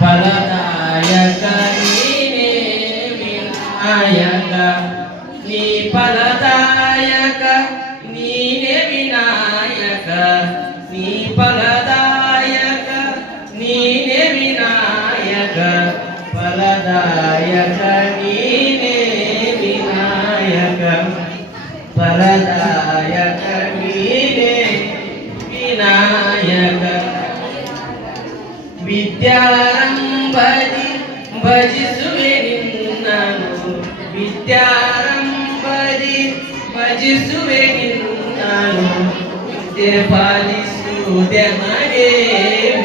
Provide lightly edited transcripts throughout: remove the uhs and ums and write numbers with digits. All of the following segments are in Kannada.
ಫಲದಾಯಕ ನೀನೇ ವಿನಾಯಕ ನೀ ಫಲದಾಯಕ ನೀನೇ ವಿನಾಯಕ ನೀ ಫಲದಾಯಕ ನೀನೇ ವಿನಾಯಕ ಫಲದಾಯಕ ನೀನೇ ವಿನಾಯಕ ಫಲದಾಯಕ ನೀನೇ ವಿನಾಯಕ ವಿದ್ಯಾರಂಭದಿ ಭಜಿಸುವೆ ನಿನ್ನನು ವಿದ್ಯಾರಂಭದಿ ಭಜಿಸುವೆ ನಿನ್ನನು ವಿದ್ಯೆ ಪಾಲಿಸುವುದೆ ಮನೆ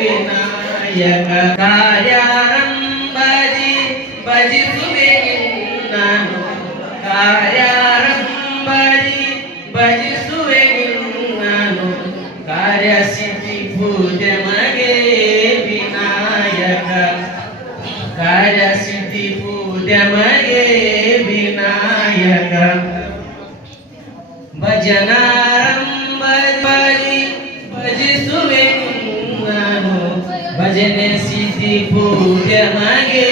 ವಿನಾಯಕ ಕಾರ್ಯಾರಂಭದಿ ಭಜಿಸುವೆ ನಿನ್ನನು ಕಾರ್ಯಾರಂಭದಿ ಭಜಿಸುವೆ ನಿನ್ನನು ಕಾರ್ಯಸಿದ್ಧಿ ಪೂಜೆ ಮಗೆ ವಿನಾಯಕ ಕಾರ್ಯಸಿದ್ಧಿ ಪೂಜೆ ಮಗೆ ವಿನಾಯಕ ಭಜನಾರಂಭದಿ ಭಜಿಸುವೆ ನಿನ್ನನು ಭಜನೆ ಸಿದ್ಧಿ ಪೂಜೆ ಮಗೆ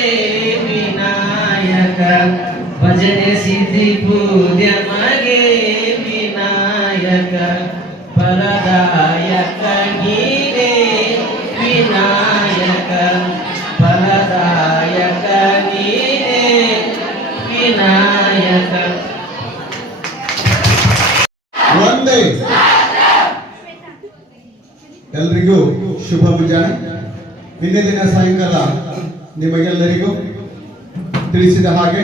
ವಿನಾಯಕ ಭಜನೆ ಸಿದ್ಧಿ ಪೂಜೆ ಮಗೆ ವಿನಾಯಕ ಫಲದಾಯಕ ನೀನೇ ವಿನಾಯಕ ಫಲದಾಯಕ ನೀನೇ ವಿನಾಯಕ. ಒಂದೇ ಎಲ್ರಿಗೂ ಶುಭ ಮುಂಜಾನೆ. ನಿನ್ನೆ ದಿನ ಸಾಯಂಕಾಲ ನಿಮಗೆಲ್ಲರಿಗೂ ತಿಳಿಸಿದ ಹಾಗೆ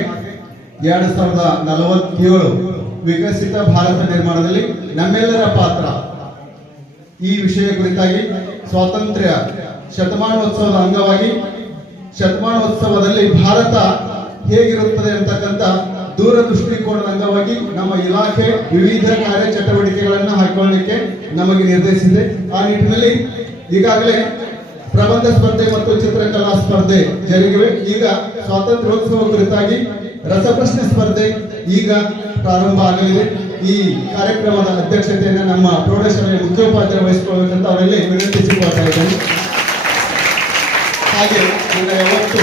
2047 ವಿಕಸಿತ ಭಾರತ ನಿರ್ಮಾಣದಲ್ಲಿ ನಮ್ಮೆಲ್ಲರ ಪಾತ್ರ ಈ ವಿಷಯ ಕುರಿತಾಗಿ ಸ್ವಾತಂತ್ರ್ಯ ಶತಮಾನೋತ್ಸವದ ಅಂಗವಾಗಿ ಶತಮಾನೋತ್ಸವದಲ್ಲಿ ಭಾರತ ಹೇಗಿರುತ್ತದೆ ಅಂತಕ್ಕಂಥ ದೂರದೃಷ್ಟಿಕೋನದ ಅಂಗವಾಗಿ ನಮ್ಮ ಇಲಾಖೆ ವಿವಿಧ ಕಾರ್ಯಚಟುವಟಿಕೆಗಳನ್ನು ಹಾಕೊಳ್ಳಲಿಕ್ಕೆ ನಮಗೆ ನಿರ್ದೇಶಿಸಿದೆ. ಆ ನಿಟ್ಟಿನಲ್ಲಿ ಈಗಾಗಲೇ ಪ್ರಬಂಧ ಸ್ಪರ್ಧೆ ಮತ್ತು ಚಿತ್ರಕಲಾ ಸ್ಪರ್ಧೆ ಜರುಗಿವೆ. ಈಗ ಸ್ವಾತಂತ್ರ್ಯೋತ್ಸವ ಕುರಿತಾಗಿ ರಸಪ್ರಶ್ನೆ ಸ್ಪರ್ಧೆ ಈಗ ಪ್ರಾರಂಭ ಆಗಲಿದೆ. ಈ ಕಾರ್ಯಕ್ರಮದ ಅಧ್ಯಕ್ಷತೆಯನ್ನು ನಮ್ಮ ಪ್ರೌಢಶಾಲೆಯ ಮುಖ್ಯೋಪಾಧ್ಯಾಯ ವಹಿಸಿಕೊಳ್ಳಬೇಕಂತ ಅವರಲ್ಲಿ ವಿನಂತಿಸಿಕೊಳ್ತಾ ಇದ್ದೇನೆ. ಹಾಗೆ ಈಗ ಯಾವತ್ತು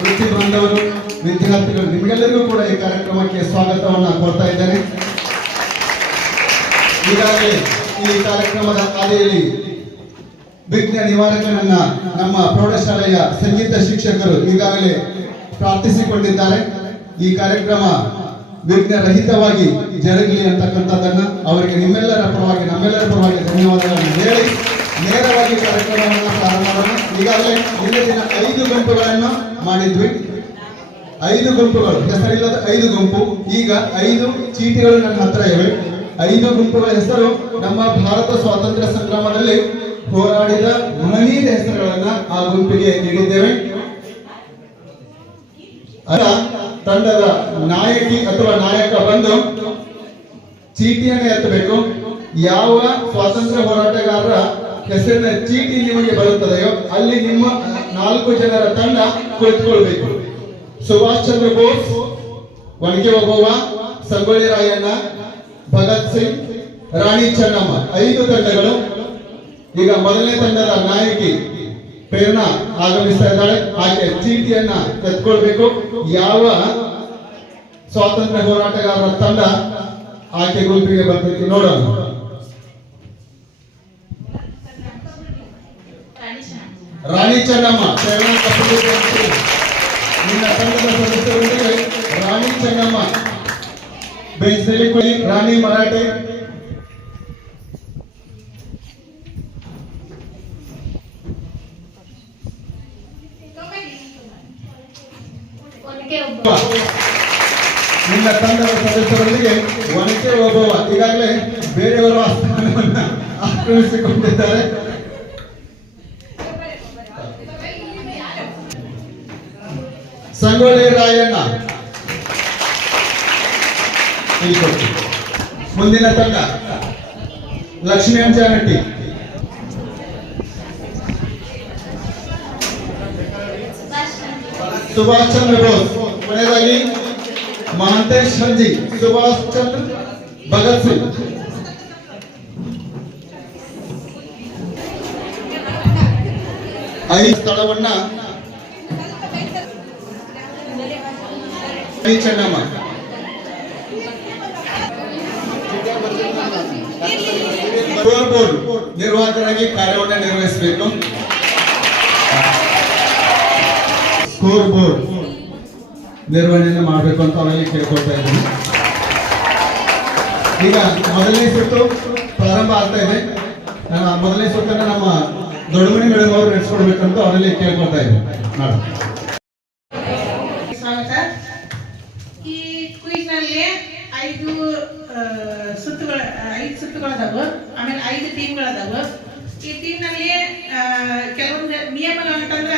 ವೃತ್ತಿ ಬಾಂಧವರು ವಿದ್ಯಾರ್ಥಿಗಳು ನಿಮಗೆಲ್ಲರಿಗೂ ಕೂಡ ಈ ಕಾರ್ಯಕ್ರಮಕ್ಕೆ ಸ್ವಾಗತವನ್ನು ಕೋರ್ತಾ ಇದ್ದೇನೆ. ಈಗಾಗಲೇ ಈ ಕಾರ್ಯಕ್ರಮದ ಹಾದಿಯಲ್ಲಿ ವಿಘ್ನ ನಿವಾರಕನನ್ನ ನಮ್ಮ ಪ್ರೌಢಶಾಲೆಯ ಸಂಗೀತ ಶಿಕ್ಷಕರು ಈಗಾಗಲೇ ಪ್ರಾರ್ಥಿಸಿಕೊಂಡಿದ್ದಾರೆ. ಈ ಕಾರ್ಯಕ್ರಮ ವಿಘ್ನ ರಹಿತವಾಗಿ ಜರುಗಲಿ ಅಂತಕ್ಕಂಥದ್ದನ್ನ ಅವರಿಗೆ ನಿಮ್ಮೆಲ್ಲರ ಪರವಾಗಿ ನಮ್ಮೆಲ್ಲರ ಪರವಾಗಿ ಧನ್ಯವಾದಗಳನ್ನು ಹೇಳಿ ನೇರವಾಗಿ ಕಾರ್ಯಕ್ರಮವನ್ನು ಪ್ರಾರಂಭ ಮಾಡೋಣ. ಈಗಾಗಲೇ ನಿನ್ನೆ ದಿನ 5 ಗುಂಪುಗಳನ್ನು ಮಾಡಿದ್ವಿ. 5 ಗುಂಪುಗಳು, ಹೆಸರಿಲ್ಲದ 5 ಗುಂಪು. ಈಗ 5 ಚೀಟಿಗಳು ನನ್ನ ಹತ್ರ ಇವೆ. 5 ಗುಂಪುಗಳ ಹೆಸರು ನಮ್ಮ ಭಾರತ ಸ್ವಾತಂತ್ರ್ಯ ಸಂಗ್ರಾಮದಲ್ಲಿ ಹೋರಾಡಿದ ಮಹನೀಯರ ಹೆಸರುಗಳನ್ನ ಆ ಗುಂಪಿಗೆ ನೀಡಿದ್ದೇವೆ. ತಂಡದ ನಾಯಕಿ ಅಥವಾ ನಾಯಕ ಬಂದು ಚೀಟಿಯನ್ನು ಎತ್ತಬೇಕು. ಯಾವ ಸ್ವಾತಂತ್ರ್ಯ ಹೋರಾಟಗಾರರ ಹೆಸರಿನ ಚೀಟಿ ನಿಮಗೆ ಬರುತ್ತದೆಯೋ ಅಲ್ಲಿ ನಿಮ್ಮ 4 ಜನರ ತಂಡ ಕುಳಿತುಕೊಳ್ಬೇಕು. ಸುಭಾಷ್ ಚಂದ್ರ ಬೋಸ್, ಒಣಗಿ ಓಬವ್ವ, ಸಂಗೊಳ್ಳಿ ರಾಯಣ್ಣ, ಭಗತ್ ಸಿಂಗ್, ರಾಣಿ ಚೆನ್ನಮ್ಮ 5 ತಂಡಗಳು. ಈಗ ಮೊದಲನೇ ತಂಡದ ನಾಯಕಿ ಪ್ರೇರಣಾ ಆಗಮಿಸ್ತಾ ಇದ್ದಾಳೆ. ಆಕೆ ಚೀಟಿಯನ್ನ ಎತ್ಕೊಳ್ಬೇಕು. ಯಾವ ಸ್ವಾತಂತ್ರ್ಯ ಹೋರಾಟಗಾರರ ತಂಡ ಆಕೆ ಗುಂಪಿಗೆ ಬರ್ತೈತಿ ನೋಡೋಣ. ರಾಣಿ ಚೆನ್ನಮ್ಮ, ನಿನ್ನ ತಂಡದ ಸದಸ್ಯರೊಂದಿಗೆ ರಾಣಿ ಚೆನ್ನಮ್ಮ, ಬೆಂಚಲಿ ರಾಣಿ ಮರಾಠೆ, ನಿನ್ನ ತಂಡದ ಸದಸ್ಯರೊಂದಿಗೆ ಒನಕೆ ಓಬವ್ವ ಈಗಾಗಲೇ ಬೇರೆಯವರ ಸ್ಥಾನವನ್ನು ಆಕ್ರಮಿಸಿಕೊಂಡಿದ್ದಾರೆ. ಸಂಗೊಳ್ಳಿ ರಾಯಣ್ಣ ಮುಂದಿನ ತಂಡ ಲಕ್ಷ್ಮೀ ಅಂಜನಟ್ಟಿ, ಸುಭಾಷ್ ಚಂದ್ರ ಬೋಸ್, ಕೊನೆಯದಾಗಿ ಮಹಾಂತೇಶ್ ಹಂಜಿ, ಸುಭಾಷ್ ಚಂದ್ರ, ಭಗತ್ ಸಿಂಗ್. 5 ಸ್ಥಳವನ್ನ ಚೆನ್ನಮ್ಮ ಸ್ಕೋರ್ ಬೋರ್ಡ್ ನಿರ್ವಾಹಕರಾಗಿ ಕಾರ್ಯವನ್ನು ನಿರ್ವಹಿಸಬೇಕು. ಸ್ಕೋರ್ ಬೋರ್ಡ್ ನಿರ್ವಹಣೆಯನ್ನು ಮಾಡಬೇಕು ಅಂತ ಅವರಲ್ಲಿ ಕೇಳ್ಕೊಳ್ತಾ ಇದ್ದೀನಿ. ಈಗ ಮೊದಲನೇ ಸುತ್ತು ಪ್ರಾರಂಭ ಆಗ್ತಾ ಇದೆ. ಮೊದಲನೇ ಸುತ್ತನ್ನು ನಮ್ಮ ದೊಡ್ಡಮಣಿ ಮೇಡಮ್ ಅವರು ನಡೆಸ್ಕೊಡ್ಬೇಕಂತ ಅವರಲ್ಲಿ ಕೇಳ್ಕೊಳ್ತಾ ಇದ್ದೀನಿ. ಸ್ವಾಗತ. ಈ ಕ್ವಿಜ್ ನಲ್ಲಿ 5 ಸುತ್ತುಗಳದಾವು. ಆಮೇಲೆ 5 ಟೀಮ್ಗಳದಾವು. ಈ ಟೀಮ್ ನಲ್ಲಿ ಕೆಲವೊಂದು ನಿಯಮಗಳು ಅಂತಂದ್ರ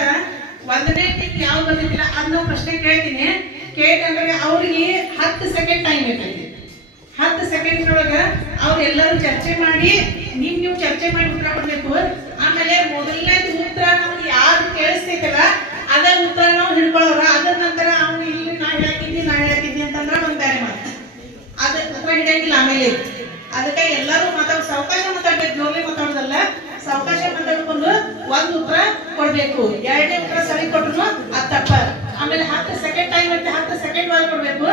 ಒಂದನೇ ಟೀಮ್ ಯಾವ ಬಂದಿದ್ದಿಲ್ಲ ಅದನ್ನ ಪ್ರಶ್ನೆ ಕೇಳ್ತೀನಿ. ಕೇಳ್ತಂದ್ರೆ ಅವ್ರಿಗೆ 10 ಸೆಕೆಂಡ್ ಟೈಮ್ ಇರ್ತೈತಿ. 10 ಸೆಕೆಂಡ್ ಒಳಗ ಅವ್ರೆಲ್ಲರೂ ಚರ್ಚೆ ಮಾಡಿ ನೀವು ಚರ್ಚೆ ಮಾಡಿ ಉತ್ತರ ಕೊಡ್ಬೇಕು. ಆಮೇಲೆ ಮೊದಲನೇದು ಉತ್ತರ ನಮ್ಗೆ ಯಾರು ಕೇಳಿಸ್ತೈತಲ್ಲ ಅದ ಉತ್ತರ ನಾವು ಹಿಡ್ಕೊಳ್ಳೋರ. ಅದ್ರ ನಂತರ ಅವ್ನು ಇಲ್ಲಿ ನಾ ಹೇಳ್ತಿದ್ದಿ ಅಂತಂದ್ರ ಒಂದ್ ಬೇರೆ ಮಾತು ಅದ ಉತ್ತರ ಹಿಡಿಯಂಗಿಲ್ಲ. ಆಮೇಲೆ ಅದಕ್ಕೆ ಎಲ್ಲರೂ ಸಾವಕಾಶ ಮಾತಾಡ್ಬೇಕು, ಜೋರ್ಲಿ ಮಾತಾಡೋದಲ್ಲ. ಸಾವಕಾಶ ಮಾತಾಡ್ಕೊಂಡು ಒಂದ್ ಉತ್ತರ ಕೊಡ್ಬೇಕು. ಎರಡನೇ ಉತ್ತರ ಸರಿ ಕೊಟ್ರು ಅದ್ ತಪ್ಪ. ಆಮೇಲೆ 10 ಸೆಕೆಂಡ್ ಟೈಮ್ ಇರುತ್ತೆ, 10 ಸೆಕೆಂಡ್ ಒಳಗೆ ಕೊಡ್ಬೇಕು.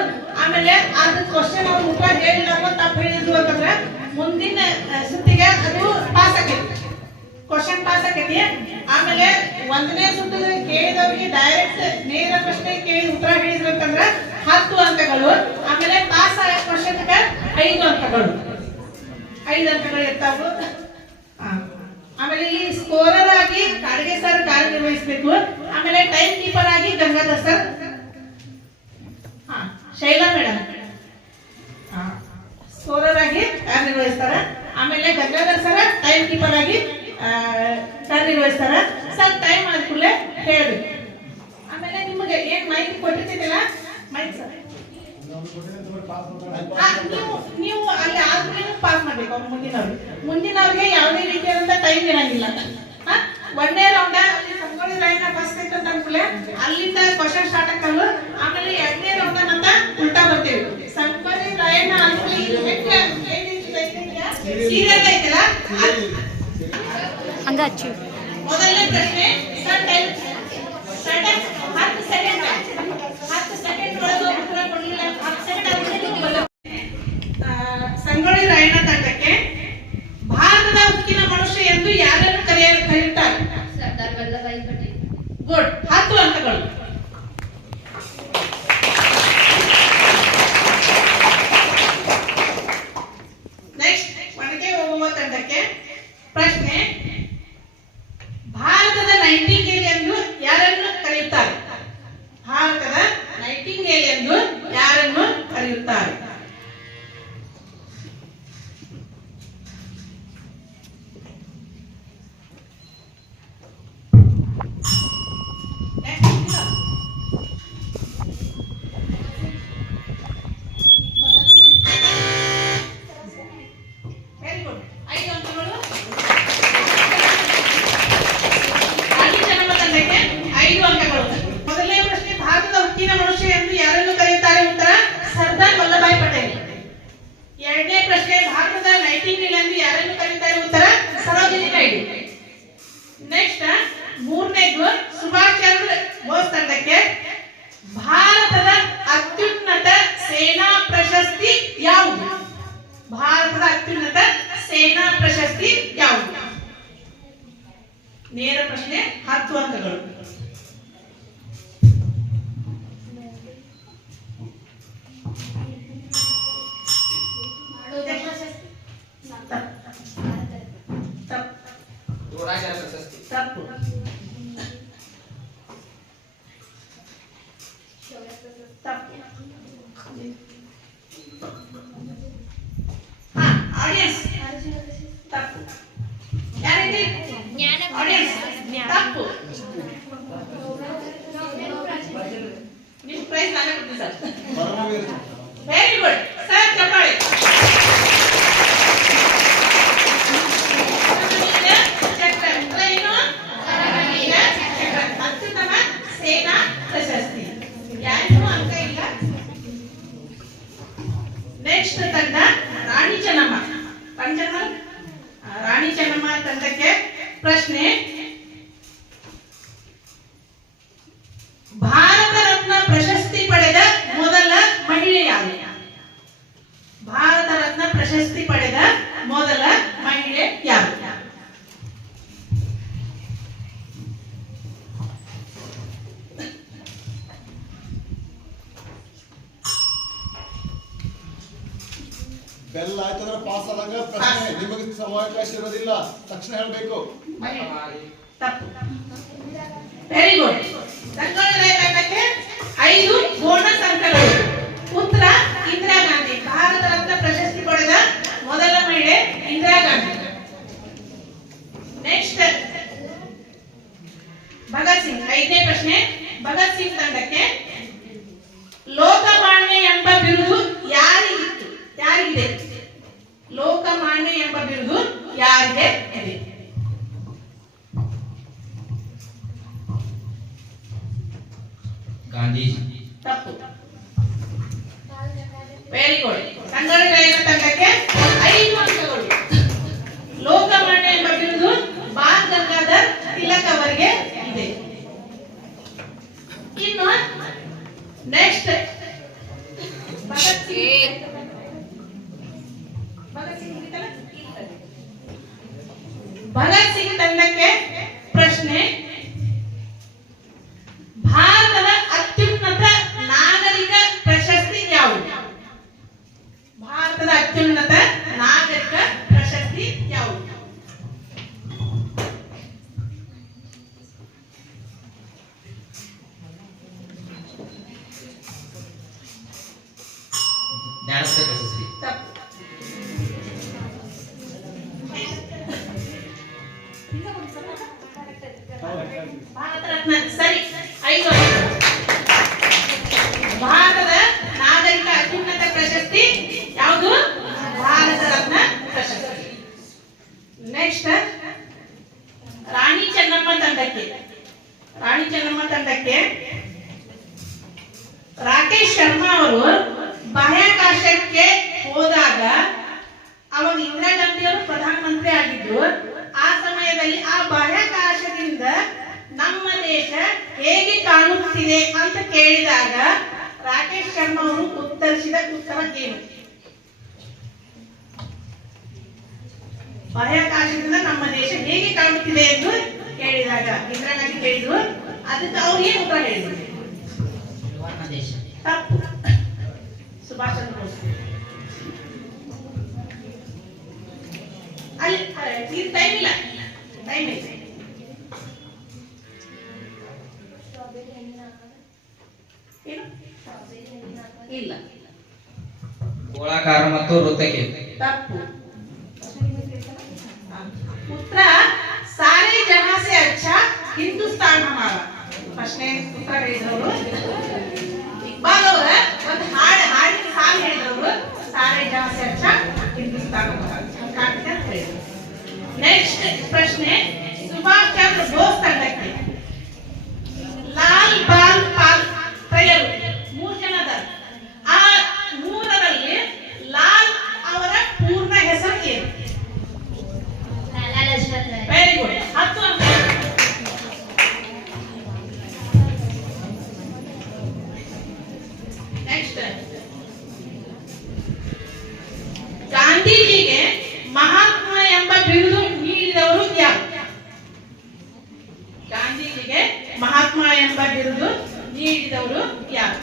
ಆಮೇಲೆ ಅದ್ ಕ್ವಶನ್ ಅವ್ರು ಉತ್ತರ ಹೇಳಿಲ್ಲ ತಪ್ಪು ಹೇಳಿದ್ರು ಅಂತಂದ್ರೆ ಮುಂದಿನ ಸುತ್ತಿಗೆ ಅದು ಪಾಸ್ ಆಕೈತಿ, ಕ್ವಶನ್ ಪಾಸ್ ಆಕೈತಿ. ಆಮೇಲೆ ಒಂದನೇ ಸುತ್ತು ಕೇಳಿದವ್ರಿಗೆ ಡೈರೆಕ್ಟ್ ನೇರ ಪ್ರಶ್ನೆ ಕೇಳಿ ಉತ್ತರ ಹೇಳಿದ್ರು ಅಂತಂದ್ರೆ 10 ಅಂಕಗಳು. ಆಮೇಲೆ ಪಾಸ್ ಆಗ ಕ್ವಶನ್ 5 ಅಂಕಗಳು, 5 ಅಂಕಗಳು ಇರ್ತಾವು. ಆಮೇಲೆ ಈ ಸ್ಕೋರರ್ ಆಗಿ ಕಾಡಿಗೆ ಸರ್ ಕಾರ್ಯನಿರ್ವಹಿಸಬೇಕು. ಆಮೇಲೆ ಟೈಮ್ ಕೀಪರ್ ಆಗಿ Gangadhar sir, Shaila madam scorer ಆಗಿ ಕಾರ್ಯನಿರ್ವಹಿಸ್ತಾರ. ಆಮೇಲೆ ಗಂಗಾಧರ್ ಸರ್ ಟೈಮ್ ಕೀಪರ್ ಆಗಿ ಕಾರ್ಯನಿರ್ವಹಿಸ್ತಾರ. ಸರ್ ಟೈಮ್ ಆದ ಕೂಡಲೇ ಹೇಳ್ಬೇಕು. ಆಮೇಲೆ ನಿಮಗೆ ಏನ್ ಮೈಕ್ ಕೊಟ್ಟಿರ್ತಿದ್ದಿಲ್ಲ ಮೈಕ್ ಸರ್ ನೀವು ಅಲ್ಲಿ ಆದ್ಮೇಲೆ ಪಾಸ್ ಮಾಡ್ಬೇಕು. ಮುಂದಿನವ್ರಿಗೆ ಯಾವುದೇ ರೀತಿಯಾದಂತ ಟೈಮ್ ಇರಂಗಿಲ್ಲ. ಒಂದೇ ರೌಂಡ್ ಸಂಗೊಳ್ಳಿ ರಾಯಣ್ಣ ಫಸ್ಟ್ ಐತೆ ಅಂತ ಅನ್ಕೊಳ್ಳಿ, ಅಲ್ಲಿಂದ ಕ್ವಶನ್ ಸ್ಟಾರ್ಟ್ ಆಗ್ತಾವ. ಆಮೇಲೆ ಎರಡನೇ ರೌಂಡ್ ಅಂತ ಉಲ್ಟಾ ಬರ್ತೀವಿ. ಸಂಗೊಳ್ಳಿ ರಾಯಣ್ಣ ಅನ್ಕೊಳ್ಳಿ ಸೀರಿಯಲ್ ಐತಲ್ಲ ಹಂಗಾಚು ಮೊದಲನೇ ಪ್ರಶ್ನೆ sir time start 10 second 10 second ಒಳಗೆ ಉತ್ತರ ಕೊಡಲಿಲ್ಲ 10 ಸೆಕೆಂಡ್ ಆದ್ಮೇಲೆ ಸಂಗೊಳ್ಳಿ ರಾಯಣ್ಣ ತಂಡಕ್ಕೆ ಭಾರತದ ಉಕ್ಕಿನ ಮನುಷ್ಯ ಎಂದು ಯಾರನ್ನು ಕರೆಯುತ್ತಾರೆ? ಸರ್ದಾರ್ ವಲ್ಲಭಾಯಿ ಪಟೇಲ್. ಗುಡ್, 10 ಅಂಕಗಳು. ನೆಕ್ಸ್ಟ್ ಒಣಗೆ ಹೋಗುವ ತಂಡಕ್ಕೆ ಪ್ರಶ್ನೆ, ಭಾರತದ ನೈಟಿಂಗೇಲ್ ಎಂದು ಯಾರನ್ನು ಕರೆಯುತ್ತಾರೆ? ಭಾರತದ ನೈಟಿಂಗೇಲ್ ಎಂದು ಯಾರನ್ನು ಕರೆಯುತ್ತಾರೆ? ವೆರಿ ಗುಡ್, 5 ಅಂಕಗಳು. ರಾಣಿ ಚೆನ್ನಮ್ಮ ತಂಡಕ್ಕೆ 5 ಅಂಕಗಳು. ಮೊದಲನೇ ಪ್ರಶ್ನೆ, ಭಾರತದ ಉಕ್ಕಿನ ಮನುಷ್ಯ ಎಂದು ಯಾರನ್ನು ಕರೆಯುತ್ತಾರೆ? ಉತ್ತರ ಸರ್ದಾರ್ ವಲ್ಲಭಾಯಿ ಪಟೇಲ್. ಎರಡನೇ ಪ್ರಶ್ನೆ, ಭಾರತದ ನೈಟಿಂಗೇಲ್ ಎಂದು ಯಾರನ್ನು ಕರೆಯುತ್ತಾರೆ? ಉತ್ತರ ಸರೋಜಿನಿ ನಾಯ್ಡು. ನೆಕ್ಸ್ಟ್ ಮೂರನೇದು, ಸುಭಾಷ್ ಚಂದ್ರ ಬೋಸ್ ತಂಡಕ್ಕೆ ಭಾರತದ ಅತ್ಯುನ್ನತ ಸೇನಾ ಪ್ರಶಸ್ತಿ ಯಾವುದು? ಭಾರತದ ಅತ್ಯುನ್ನತ ಸೇನಾ ಪ್ರಶಸ್ತಿ ಯಾವುದು? ನೇರ ಪ್ರಶ್ನೆ, 10 ಅಂಕಗಳು. ತಪ್ಪು. ಆಡಿಯನ್ಸ್ ತಪ್ಪು. ಯಾರಿದೆ ಆಡಿಯನ್ಸ್? ತಪ್ಪು. ನಿಮ್ ಪ್ರೈಸ್ ನಾನೇ ಕೊಡ್ತೀನಿ ಸರ್. ವೆರಿ ಗುಡ್ ಸರ್, ಚಪ್ಪಾಳೆ. ಅತ್ಯುತ್ತಮ ಸೇನಾ ಪ್ರಶಸ್ತಿ. ಯಾರಿಗೂ ಅಂಕ ಇಲ್ಲ. ನೆಕ್ಸ್ಟ್ ತಂಡ ರಾಣಿ ಚೆನ್ನಮ್ಮ. ರಾಣಿ ಚೆನ್ನಮ್ಮ ತಂಡಕ್ಕೆ ಪ್ರಶ್ನೆ, ಬೆಲ್ಲ ಆಯ್ತಂದ್ರೆ ಪಾಸ್ ಆದಾಗ ಪ್ರಶ್ನೆ ನಿಮಗೆ ಸಮಯಾವಕಾಶ ಇರೋದಿಲ್ಲ, ತಕ್ಷಣ ಹೇಳ್ಬೇಕು. ತಪ್ಪು. Very good. ಸಂಕಲನ ತಂಡಕ್ಕೆ 5 ಬೋನಸ್ ಅಂಕಗಳು. ಉತ್ತರ ಇಂದಿರಾ ಗಾಂಧಿ. ಭಾರತ ರತ್ನ ಪ್ರಶಸ್ತಿ ಪಡೆದ ಮೊದಲ ಮಹಿಳೆ ಇಂದಿರಾ ಗಾಂಧಿ. ನೆಕ್ಸ್ಟ್ ಭಗತ್ ಸಿಂಗ್. 5ನೇ ಪ್ರಶ್ನೆ ಭಗತ್ ಸಿಂಗ್ ತಂಡಕ್ಕೆ ಲೋಕಮಾನ್ಯ ಎಂಬ ಬಿರುದು ಯಾರಿಗಿತ್ತು? ಯಾರಿಗಿದೆ? ಲೋಕಮಾನ್ಯ ಎಂಬ ಬಿರುದು ಯಾರಿಗೆ ಇದೆ? ಗಾಂಧೀಜಿ. ತಪ್ಪು. Very good. ಸಂಘಟನೆಯ ತಂಡಕ್ಕೆ 5 ಅಂಕಗಳು. ಲೋಕಮಾನ್ಯ ಎಂಬ ಬಿರುದು ಬಾಲ್ ಗಂಗಾಧರ್ ತಿಲಕ್ ಅವರಿಗೆ ಇದೆ. ಇನ್ನು ನೆಕ್ಸ್ಟ್ ಭಗತ್ ಸಿಂಗ್. ಭಗತ್ ಸಿಂಗ್ ತಂಡಕ್ಕೆ ಪ್ರಶ್ನೆ ಭಾರತದ ಅತ್ಯುನ್ನತ ನಾಗರಿಕ ಪ್ರಶಸ್ತಿ ಯಾವುದು? ಭಾರತದ ಅತ್ಯುನ್ನತ ನಾಗರಿಕ ಪ್ರಶಸ್ತಿ ಯಾವುದು? ಜ್ಞಾನಪೀಠ ಪ್ರಶಸ್ತಿ. ತಪ್ಪು. ಭಾರತ ರತ್ನ. ಸರಿ. 5 ಭಾರತದ ನಾಗರಿಕ ಅತ್ಯುನ್ನತ ಪ್ರಶಸ್ತಿ ಯಾವುದು? ಭಾರತ ರತ್ನ ಪ್ರಶಸ್ತಿ. ನೆಕ್ಸ್ಟ್ ರಾಣಿ ಚೆನ್ನಮ್ಮ ತಂಡಕ್ಕೆ. ರಾಣಿ ಚೆನ್ನಮ್ಮ ತಂಡಕ್ಕೆ ರಾಕೇಶ್ ಶರ್ಮಾ ಅವರು ಬಾಹ್ಯಾಕಾಶಕ್ಕೆ ಹೋದಾಗ ಅವಾಗ ಇಂದಿರಾ ಗಾಂಧಿ ಅವರು ಪ್ರಧಾನಮಂತ್ರಿ ಆಗಿದ್ರು. ಆ ಸಮಯದಲ್ಲಿ ಆ ಬಾಹ್ಯಾಕಾಶದಿಂದ ನಮ್ಮ ದೇಶ ಹೇಗೆ ಕಾಣುತ್ತಿದೆ ಅಂತ ಕೇಳಿದಾಗ ರಾಕೇಶ್ ಶರ್ಮಾ ಅವರು ಉತ್ತರಿಸಿದ ಉತ್ತರ ಏನು? ಬಾಹ್ಯಾಕಾಶದಿಂದ ನಮ್ಮ ದೇಶ ಹೇಗೆ ಕಾಣುತ್ತಿದೆ ಎಂದು ಕೇಳಿದಾಗ ಇಂದಿರಾ ಗಾಂಧಿ ಕೇಳಿದ್ರು. ಅದಕ್ಕೆ ಅವ್ರು ಏನು ಉತ್ತರ ಹೇಳಿದ್ರು? ದೇಶ. ತಪ್ಪು. ಸುಭಾಷ್ ಚಂದ್ರ ಬೋಸ್. ಅಲ್ಲಿ ಟೈಮ್ ಇಲ್ಲ. ಟೈಮ್ ಇದೆ. ಏನು? ಇಲ್ಲ. ಗೋಳಾಕಾರ ಮತ್ತು ವೃತ್ತಕ್ಕೆ. ತಪ್ಪು. ಉತ್ತರ ಸಾರೆ ಜಹಾಂ ಸೆ ಅಚ್ಚಾ ಹಿಂದೂಸ್ತಾನ್ ಹಮಾರಾ. ಪ್ರಶ್ನೆ ಉತ್ತರ ಹೇಳಿದವರು ಇಕ್ಬಾಲ್ ಅವರ ಒಂದು ಹಾಡಿನ ಸಾಲು ಹೇಳಿದವರು ಸಾರೆ ಜಹಾಂ ಸೆ ಅಚ್ಚಾ ಹಿಂದೂಸ್ತಾನ್ ಹಮಾರಾ. ನೆಕ್ಸ್ಟ್ ಪ್ರಶ್ನೆ ಸುಭಾಷ್ ಚಂದ್ರ ಬೋಸ್ ತಂಡಕ್ಕೆ ಲಾಲ್ ಬಾಲ್ ಪಾಲ್ ಪ್ರಯೋಗ 3 ಜನದ. ಆ 3ರಲ್ಲಿ ಲಾಲ್ ಅವರ ಪೂರ್ಣ ಹೆಸರು ಏನು? ಲಾಲಾ ಲಜಪತ್ ರಾಯ್. Very good. 10 ಅಂಕ. ನೆಕ್ಸ್ಟ್ ಗಾಂಧೀಜಿಗೆ ಮಹಾತ್ಮ ಎಂಬ ಬಿರುದು ನೀಡಿದವರು ಯಾರು? ಗಾಂಧೀಜಿಗೆ ಮಹಾತ್ಮ ಎಂಬ ಬಿರುದು ನೀಡಿದವರು ಯಾರು?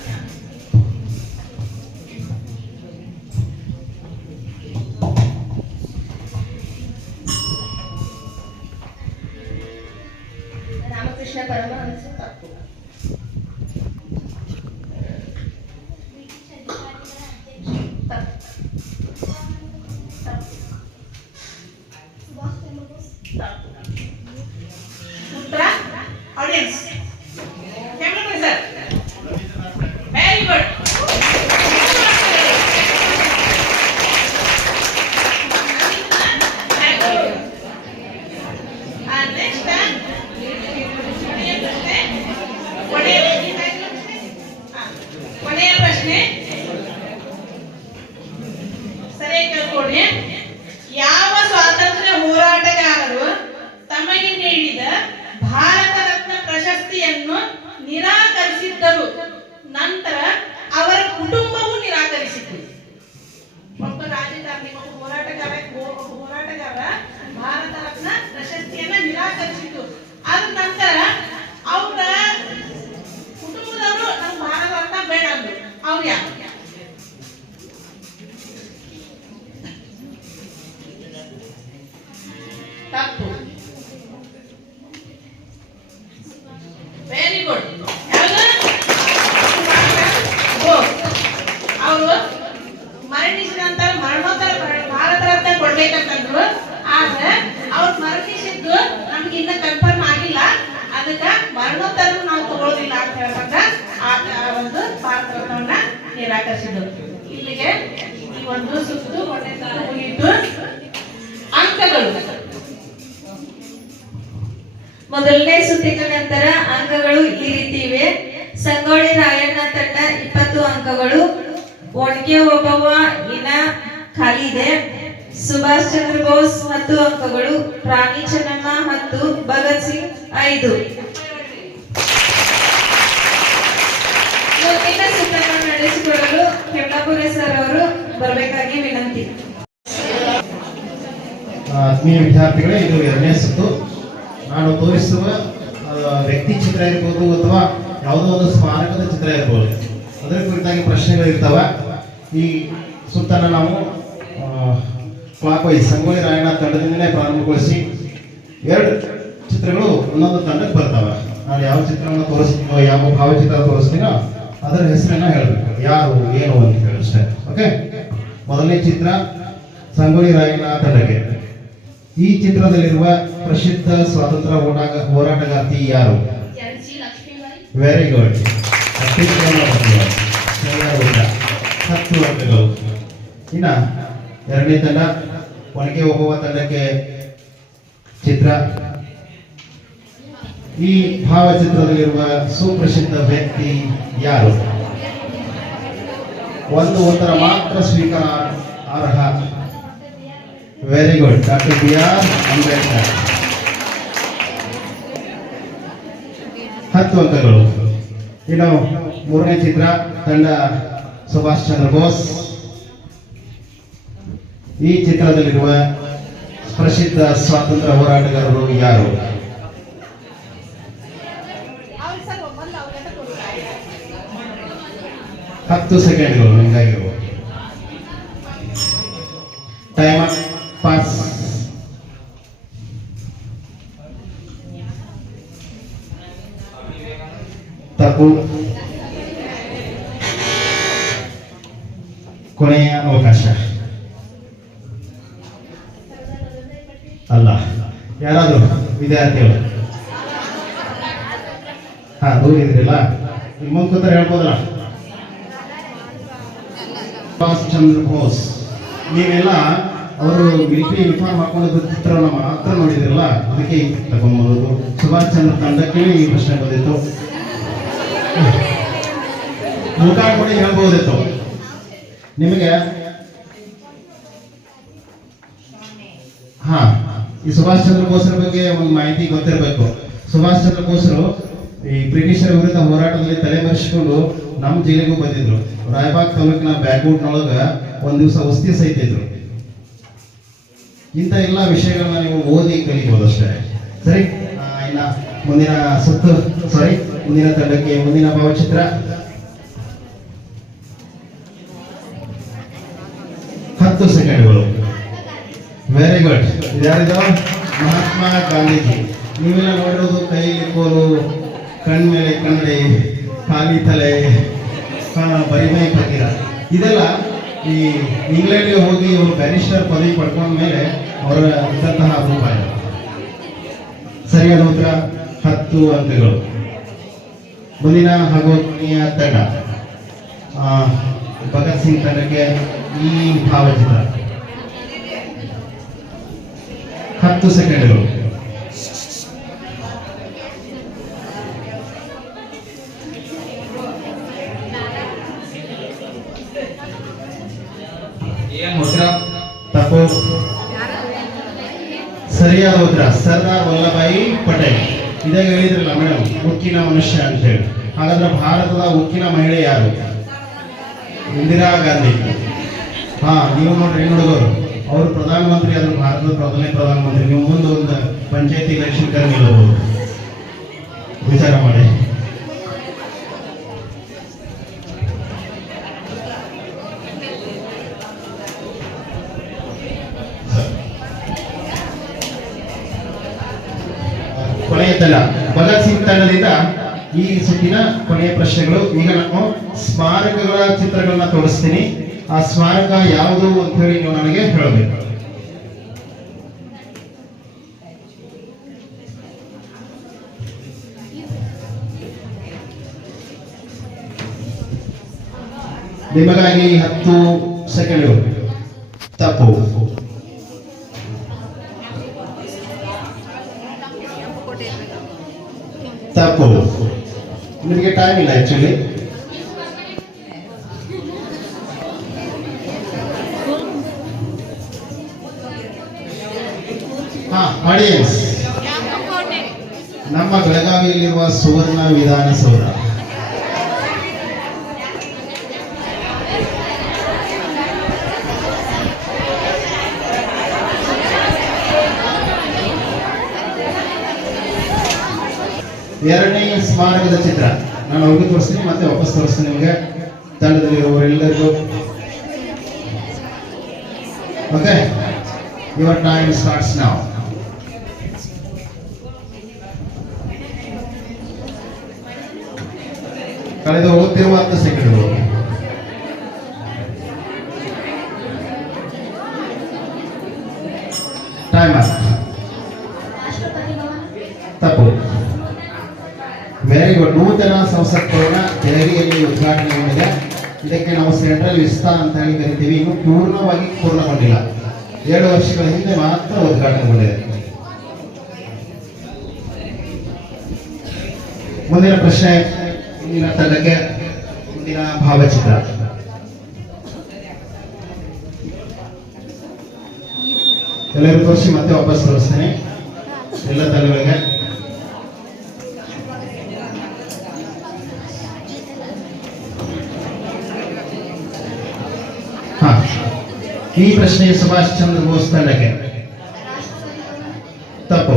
ರಾಮಕೃಷ್ಣ ಪರಮಹಂಸ. ತಪ್ಪು. ಉತ್ತರ audience. Camera sir. Very good. ಕೊನೆಯ ಪ್ರಶ್ನೆ ಸರಿಯಾಗಿ ಕೇಳ್ಕೊಳ್ಳಿ. ಯಾವ ಸ್ವಾತಂತ್ರ್ಯ ಹೋರಾಟಗಾರರು ತಮಗೆ ನೀಡಿದ ಭಾರತ ರತ್ನ ಪ್ರಶಸ್ತಿಯನ್ನು ನಿರಾಕರಿಸಿದ್ದರು, ನಂತರ ಅವರ ಕುಟುಂಬವು ನಿರಾಕರಿಸಿತು? ಒಬ್ಬ ರಾಜಕಾರಣಿ, ಒಬ್ಬ ಹೋರಾಟಗಾರ ಭಾರತ ರತ್ನ ಪ್ರಶಸ್ತಿಯನ್ನ ನಿರಾಕರಿಸಿತು. ಅದ ನಂತರ ಅವರ ಕುಟುಂಬದವರು ನಮ್ಮ ಭಾರತ ರತ್ನ ಬೇಡ ಅಂದ್ರು. ಅವ್ರು ಯಾರು? ಕಳಿಸಿದ್ದು. ಇಲ್ಲಿಗೆ ಈ ಒಂದು ಸುತ್ತು ಒಂದನೇ ಸಾಲು ಮುಗಿಯಿತು. ಅಂಕಗಳು ಮೊದಲನೇ ಸುತ್ತಿನ ನಂತರ ಅಂಕಗಳು ಈ ರೀತಿ ಇವೆ. ಸಂಗೊಳ್ಳಿ ರಾಯಣ್ಣ ತಂಡ 20 ಅಂಕಗಳು, ಒಣಕೆ ಓಬವ್ವ ಇನ ಖಾಲಿ ಇದೆ. ಸುಭಾಷ್ ಚಂದ್ರ ಬೋಸ್ 10 ಅಂಕಗಳು, ರಾಣಿ ಚೆನ್ನಮ್ಮ 10, ಭಗತ್ ಸಿಂಗ್ 5. ಮುಂದಿನ ಸುತ್ತನ್ನು ನಡೆಸಿಕೊಳ್ಳಲು ಕೆಂಬಾಪುರ ಸರ್ ಅವರು ಬರಬೇಕಾಗಿ ವಿನಂತಿ. ಆತ್ಮೀಯ ವಿದ್ಯಾರ್ಥಿಗಳೇ, ಇದು 2ನೇ ಸುತ್ತು. ನಾನು ತೋರಿಸುವ ವ್ಯಕ್ತಿ ಚಿತ್ರ ಇರ್ಬೋದು ಅಥವಾ ಯಾವುದೋ ಒಂದು ಸ್ಮಾರಕದ ಚಿತ್ರ ಇರ್ಬೋದು, ಅದರ ಕುರಿತಾಗಿ ಪ್ರಶ್ನೆಗಳು ಇರ್ತಾವ. ಈ ಸುತ್ತನ್ನು ನಾವು ಕ್ಲಾಕ್ ವೈಸ್ ಸಂಗೊಳ್ಳಿ ರಾಯಣ್ಣ ತಂಡದಿಂದಲೇ ಪ್ರಾರಂಭಗೊಳಿಸಿ 2 ಚಿತ್ರಗಳು ಒಂದೊಂದು ತಂಡಕ್ಕೆ ಬರ್ತಾವೆ. ನಾನು ಯಾವ ಚಿತ್ರವನ್ನು ತೋರಿಸ್ತೀನೋ, ಯಾವ ಭಾವಚಿತ್ರ ತೋರಿಸ್ತೀನೋ ಅದರ ಹೆಸರನ್ನ ಹೇಳಬೇಕು, ಯಾರು ಏನು ಅಂತ ಹೇಳಿ ಅಷ್ಟೇ. ಓಕೆ, ಮೊದಲನೇ ಚಿತ್ರ ಸಂಗೊಳ್ಳಿ ರಾಯಣ್ಣ ತಂಡಕ್ಕೆ. ಈ ಚಿತ್ರದಲ್ಲಿರುವ ಪ್ರಸಿದ್ಧ ಸ್ವಾತಂತ್ರ್ಯ ಹೋರಾಟಗಾರ್ತಿ ಯಾರು? ಎನ್.ಸಿ. ಲಕ್ಷ್ಮೀಬಾಯಿ. Very good. 10 ಅಂಕಗಳು. ಇನ್ನ 2ನೇ ತಂಡ ಒಣಗೆ ಹೋಗುವ ತಂಡಕ್ಕೆ ಚಿತ್ರ. ಈ ಭಾವಚಿತ್ರದಲ್ಲಿರುವ ಸುಪ್ರಸಿದ್ಧ ವ್ಯಕ್ತಿ ಯಾರು? ಒಂದು ಉತ್ತರ ಮಾತ್ರ ಸ್ವೀಕಾರ ಅರ್ಹ. Very good, doctor B.R. Ambedkar. 10 ಅಂಕಗಳು. ಇನ್ನು 3ನೇ ಚಿತ್ರ ತಂಡ ಸುಭಾಷ್ ಚಂದ್ರ ಬೋಸ್. ಈ ಚಿತ್ರದಲ್ಲಿರುವ ಪ್ರಸಿದ್ಧ ಸ್ವಾತಂತ್ರ್ಯ ಹೋರಾಟಗಾರರು ಯಾರು? ಹತ್ತು ಸೆಕೆಂಡ್ಗಳು ನಿಮಗಾಗಿರುವ ಟೈಮ್ ಪಾಸ್. ತಪ್ಪು. ಕೊನೆಯ ಅವಕಾಶ. ಅಲ್ಲ, ಯಾರಾದ್ರು ವಿದ್ಯಾರ್ಥಿಗಳು ದೂರ ಇದ್ರಿಲ್ಲ, ಮುಂದೆ ಕೂತಾರೆ ಹೇಳ್ಬೋದಲ್ಲ. ಸುಭಾಷ್ ಚಂದ್ರ ಬೋಸ್. ನೀವೆಲ್ಲ ಅವರು ಮಿಲಿಟರಿ ಯೂನಿಫಾರ್ಮ್ ಹಾಕೊಂಡಿದ್ದ ಚಿತ್ರವನ್ನು ಮಾತ್ರ ನೋಡಿದಿರಲ್ಲ, ಅದಕ್ಕೆ ತಗೊಂಡ್ಬಂದದ್ದು. ಸುಭಾಷ್ ಚಂದ್ರ ತಂಡಕ್ಕೆ ಈ ಪ್ರಶ್ನೆ ಬಂದಿತ್ತು. ಮುಖ ನೋಡಿ ಹೇಳ್ಬೋದಿತ್ತು ನಿಮಗೆ. ಈ ಸುಭಾಷ್ ಚಂದ್ರ ಬೋಸ್ರ ಬಗ್ಗೆ ಒಂದು ಮಾಹಿತಿ ಗೊತ್ತಿರಬೇಕು. ಸುಭಾಷ್ ಚಂದ್ರ ಬೋಸ್ರು ಈ ಬ್ರಿಟಿಷರ ವಿರುದ್ಧ ಹೋರಾಟದಲ್ಲಿ ತಲೆಮರೆಸಿಕೊಂಡು ನಮ್ಮ ಜಿಲ್ಲೆಗೂ ಬಂದಿದ್ರು. ರಾಯಬಾಗ್ ತಾಲೂಕಿನ ಬ್ಯಾಕ್ವುಡ್ನೊಳಗ ಒಂದ್ ದಿವಸ ವಸತಿ ಸಹಿತ ಇದ್ರು. ಇಂಥ ಎಲ್ಲ ವಿಷಯಗಳನ್ನ ನೀವು ಓದಿ ಕಲಿಬಹುದು ಅಷ್ಟೇ. ಸರಿ, ಇನ್ನ ಮುಂದಿನ ಸುತ್ತು, ಮುಂದಿನ ತಂಡಕ್ಕೆ ಮುಂದಿನ ಭಾವಚಿತ್ರ. 10 ಸೆಕೆಂಡ್ಗಳು. Very good. ಇದ್ಯಾರಿದು? ಮಹಾತ್ಮ ಗಾಂಧೀಜಿ. ನೀವೆಲ್ಲ ನೋಡಿರೋದು ಕೈಯಲ್ಲಿ ಕೋಲು, ಕಣ್ಮೇಲೆ ಕನ್ನಡಿ, ಖಾಲಿ ತಲೆ, ಬರಿಮೈ ಪಕೀರ. ಇದೆಲ್ಲ ಈ ಇಂಗ್ಲೆಂಡ್ಗೆ ಹೋಗಿ ಅವರು ಬ್ಯಾರಿಸ್ಟರ್ ಪದವಿ ಪಡ್ಕೊಂಡ ಮೇಲೆ ಅವರ ಇದ್ದಂತಹ ರೂಪ. ಸರಿಯಾದ ಉತ್ತರ 10 ಅಂಕಗಳು. ಮುಂದಿನ ಹಾಗೂ ಕೊನೆಯ ತಂಡ ಭಗತ್ ಸಿಂಗ್ ತಂಡಕ್ಕೆ ಈ ಭಾವಚಿತ್ರ. 10 ಸೆಕೆಂಡ್ಗಳು. ತಪ್ಪು. ಸರಿಯಾದ ಉತ್ತರ ಸರ್ದಾರ್ ವಲ್ಲಭಾಯಿ ಪಟೇಲ್. ಇದಾಗ ಹೇಳಿದ್ರಲ್ಲ ಮೇಡಮ್, ಉಕ್ಕಿನ ಮನುಷ್ಯ ಅಂತ ಹೇಳಿ. ಹಾಗಾದ್ರೆ ಭಾರತದ ಉಕ್ಕಿನ ಮಹಿಳೆ ಯಾರು? ಇಂದಿರಾ ಗಾಂಧಿ. ನೀವು ನೋಡ್ರಿ ಹುಡುಗರು, ಅವರು ಪ್ರಧಾನಮಂತ್ರಿ ಆದ್ರು, ಭಾರತದ ಮೊದಲನೇ ಪ್ರಧಾನಮಂತ್ರಿ. ನೀವು ಮುಂದೆ ಒಂದು ಪಂಚಾಯತಿ ಎಲೆಕ್ಷನ್ ಕರೆದಿಲ್ಲಬಹುದು, ವಿಚಾರ ಮಾಡಿ. ಕೊನೆಯ ತಂಡ ಭಗತ್ ಸಿಂಗ್ ತಂಡದಿಂದ ಈ ಸುತ್ತಿನ ಕೊನೆಯ ಪ್ರಶ್ನೆಗಳು. ಈಗ ನಾನು ಸ್ಮಾರಕಗಳ ಚಿತ್ರಗಳನ್ನ ತೋರಿಸ್ತೀನಿ. ಆ ಸ್ಮಾರಕ ಯಾವುದು ಅಂತ ಹೇಳಿ ನೀವು ನನಗೆ ಹೇಳಬೇಕು. ನಿಮಗಾಗಿ 10 ಸೆಕೆಂಡ್ಗಳು. ತಪ್ಪು. ತಪ್ಪು. ನಿಮಗೆ ಟೈಮ್ ಇಲ್ಲ ಆಕ್ಚುಲಿ. ಆಡಿಯನ್ಸ್, ನಮ್ಮ ಬೆಳಗಾವಿಯಲ್ಲಿರುವ ಸುವರ್ಣ ವಿಧಾನಸೌಧ. ಎರಡನೇ ಸ್ಮಾರಕದ ಚಿತ್ರ ನಾನು ಹೋಗಿ ತೋರಿಸ್ತೀನಿ, ಮತ್ತೆ ವಾಪಸ್ ತೋರಿಸ್ತೀನಿ ನಿಮಗೆ. ತಂಡದಲ್ಲಿರುವವರೆಲ್ಲರಿಗೂ okay. Your time starts now. ಕಳೆದು ಹೋಗುತ್ತಿರುವ 10 ಸೆಕೆಂಡ್ಗಳು. ಟೈಮರ್. ರಾಷ್ಟ್ರಪತಿ ಭವನ. ತಪ್ಪು. Very good. ನೂತನ ಸಂಸತ್ ಭವನ ದೆಹಲಿಯಲ್ಲಿ ಉದ್ಘಾಟನೆಗೊಂಡಿದೆ. ಇದಕ್ಕೆ ನಾವು ಸೆಂಟ್ರಲ್ ವಿಸ್ತಾ ಅಂತ ಹೇಳಿ ಕರಿತೀವಿ. ಇನ್ನು ಪೂರ್ಣಗೊಂಡಿಲ್ಲ. 7 ವರ್ಷಗಳ ಹಿಂದೆ ಮಾತ್ರ ಉದ್ಘಾಟನೆಗೊಂಡಿದೆ. ಮುಂದಿನ ಪ್ರಶ್ನೆ, ಮುಂದಿನ ತಂಡಕ್ಕೆ ಮುಂದಿನ ಭಾವಚಿತ್ರ. ಎಲ್ಲರೂ ತೋರಿಸಿ, ಮತ್ತೆ ವಾಪಸ್ ತೋರಿಸ್ತೇನೆ ಎಲ್ಲ ತಂಡಗಳಿಗೆ. ಈ ಪ್ರಶ್ನೆ ಸುಭಾಷ್ ಚಂದ್ರ ಬೋಸ್ ತಂಡಕ್ಕೆ. ತಪ್ಪು.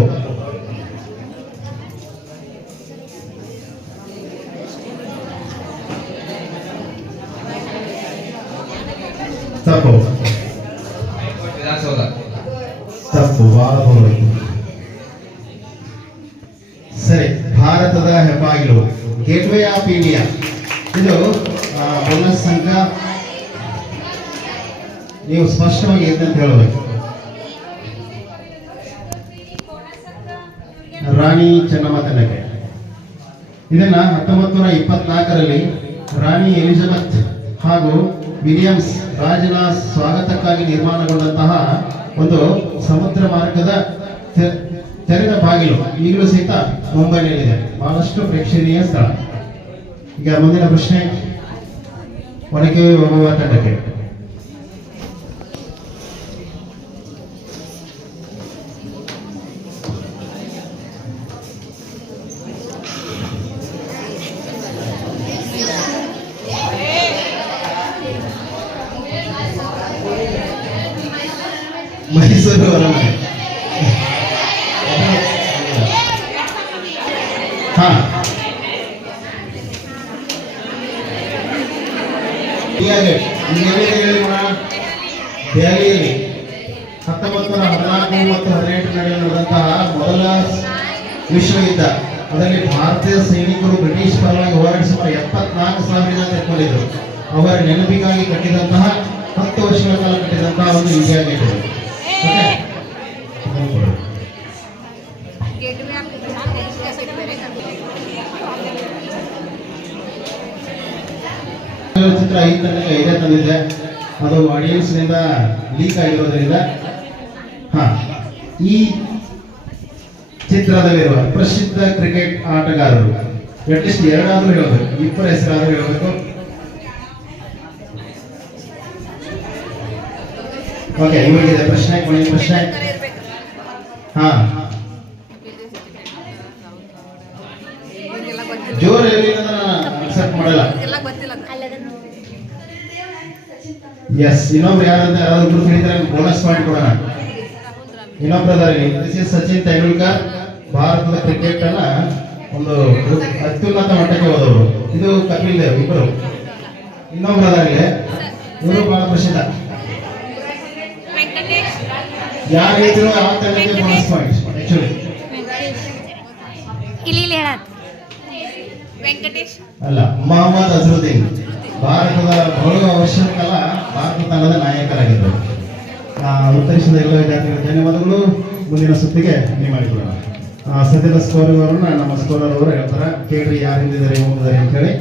ತಪ್ಪು. ವಿಧಾನಸೌಧ. ತಪ್ಪು. ಸರಿ, ಭಾರತದ ಹೆಬ್ಬಾಗಿಲು, ಗೇಟ್ವೇ ಆಫ್ ಇಂಡಿಯಾ. ಇದು ಬೋನಸ್ ಸಂಘ. ನೀವು ಸ್ಪಷ್ಟವಾಗಿ ಅಂತ ಹೇಳಬೇಕು. ರಾಣಿ ಚೆನ್ನಮ್ಮ ತಂಡಕ್ಕೆ. ಇದನ್ನ 1924ರಲ್ಲಿ ರಾಣಿ ಎಲಿಜಬೆತ್ ಹಾಗೂ ವಿಲಿಯಮ್ಸ್ ರಾಜನ ಸ್ವಾಗತಕ್ಕಾಗಿ ನಿರ್ಮಾಣಗೊಂಡಂತಹ ಒಂದು ಸಮುದ್ರ ಮಾರ್ಗದ ತೆರೆದ ಬಾಗಿಲು ಈಗಲೂ ಸಹಿತ ಮುಂಬೈನಲ್ಲಿದೆ. ಬಹಳಷ್ಟು ಪ್ರೇಕ್ಷಣೀಯ ಸ್ಥಳ. ಈಗ ಮುಂದಿನ ಪ್ರಶ್ನೆ, ಒನಕೆ ಓಬವ್ವ ತಂಡಕ್ಕೆ. ಮೈಸೂರು ಅರಮನೆ. ಹಾ, ದೆಹಲಿಯಲ್ಲಿ 1914 ಮತ್ತು 18 ನಡುವೆ ನಡೆದಂತಹ ಮೊದಲ ವಿಶ್ವಯುದ್ಧ, ಅದರಲ್ಲಿ ಭಾರತೀಯ ಸೈನಿಕರು ಬ್ರಿಟಿಷ್ ಪರವಾಗಿ ಹೋರಾಡಿ ಸುಮಾರು 74,000 ಜನ ತೆಕ್ಕೊಂಡಿದ್ರು. ಅವರ ನೆನಪಿಗಾಗಿ ಕಟ್ಟಿದಂತಹ 10 ವರ್ಷಗಳ ಕಾಲ ಕಟ್ಟಿದಂತಹ ಒಂದು ಇಂಡಿಯಾ ಗೇಟ್ ಇದೆ. ಚಿತ್ರ ಈ ತನಕ ಇದೇ ತಂದಿದೆ. ಅದು ಆಡಿಯನ್ಸ್ ನಿಂದ ಲೀಕ್ ಆಗಿರೋದ್ರಿಂದ ಈ ಚಿತ್ರದಲ್ಲಿರುವ ಪ್ರಸಿದ್ಧ ಕ್ರಿಕೆಟ್ ಆಟಗಾರರು ಅಟ್ಲೀಸ್ಟ್ 2 ಆದ್ರೂ ಹೇಳಬೇಕು, 2 ಹೆಸರಾದ್ರೂ ಹೇಳಬೇಕು. ಓಕೆ, ಇವರಿಗೆ ಪ್ರಶ್ನೆ, ಕೊನೆಯ ಪ್ರಶ್ನೆ. ಜೋರ್ ಹೇಳಿ, ಅಕ್ಸೆಪ್ಟ್ ಮಾಡಲ್ಲ. ಎಸ್, ಇನ್ನೊಬ್ರು ಯಾರಂತ ಯಾರಾದ್ರೂ ತಿಳಿದ್ರೆ ಬೋನಸ್ ಪಾಯಿಂಟ್ ಕೊಡೋಣ. ಇನ್ನೊಬ್ಬರದಾರಿ, ಸಚಿನ್ ತೆಂಡೂಲ್ಕರ್ ಭಾರತದ ಕ್ರಿಕೆಟ್ ಅನ್ನ ಒಂದು ಅತ್ಯುನ್ನತ ಮಟ್ಟಕ್ಕೆ ಹೋದವರು. ಇದು ಕಪಿಲ್ ದೇವ್, ಇಬ್ಬರು. ಇನ್ನೊಬ್ಬರದಾಗಲಿ, ಇವರು ಬಹಳ ಪ್ರಸಿದ್ಧ. ಯಾರು ಹೇಳಿದ್ರು ಆ ತಂಡಕ್ಕೆ ಬೋನಸ್ ಪಾಯಿಂಟ್. ಆಕ್ಚುಲಿ ಅಲ್ಲ, ಮೊಹಮ್ಮದ್ ಅಜರುದ್ದೀನ್ ಭಾರತದ ಬಹಳ ವರ್ಷಗಳ ಕಾಲ ಭಾರತ ತಂಡದ ನಾಯಕರಾಗಿದ್ದರು. ಉತ್ತರಿಸಿದ ಎಲ್ಲ ವಿದ್ಯಾರ್ಥಿಗಳು ಧನ್ಯವಾದಗಳು. ಮುಂದಿನ ಸುತ್ತಿಗೆ ನೀವು ಮಾಡಿಕೊಳ್ಳೋಣ. ಸದ್ಯದ ಸ್ಕೋರ್ ಅವರನ್ನ ನಮ್ಮ ಸ್ಕೋರರ್ ಅವರು ಹೇಳ್ತಾರೆ. ಕೇಳ್ರಿ ಯಾರು ಹಿಂದಿದ್ದಾರೆ, ಹೋಗಿದ್ದಾರೆ ಅಂತ ಹೇಳಿ.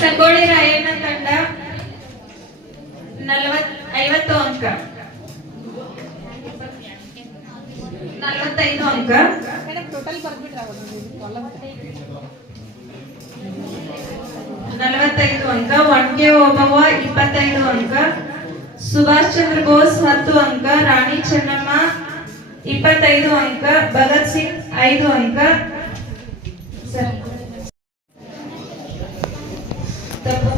ಸಂಗೊಳ್ಳಿ ರಾಯಣ್ಣ ತಂಡ 50 ಅಂಕ, 45 ಅಂಕ. ಟೋಟಲ್ ಬರ್ಬಿಟ್ರ 45 ಅಂಕ. ಒಣಗೆ ಓಬವ್ವ 25 ಅಂಕ. ಸುಭಾಷ್ ಚಂದ್ರ ಬೋಸ್ 10 ಅಂಕ. ರಾಣಿ ಚೆನ್ನಮ್ಮ 25 ಅಂಕ. ಭಗತ್ ಸಿಂಗ್ 5 ಅಂಕ. ಸರ್ ತಪ್ಪು.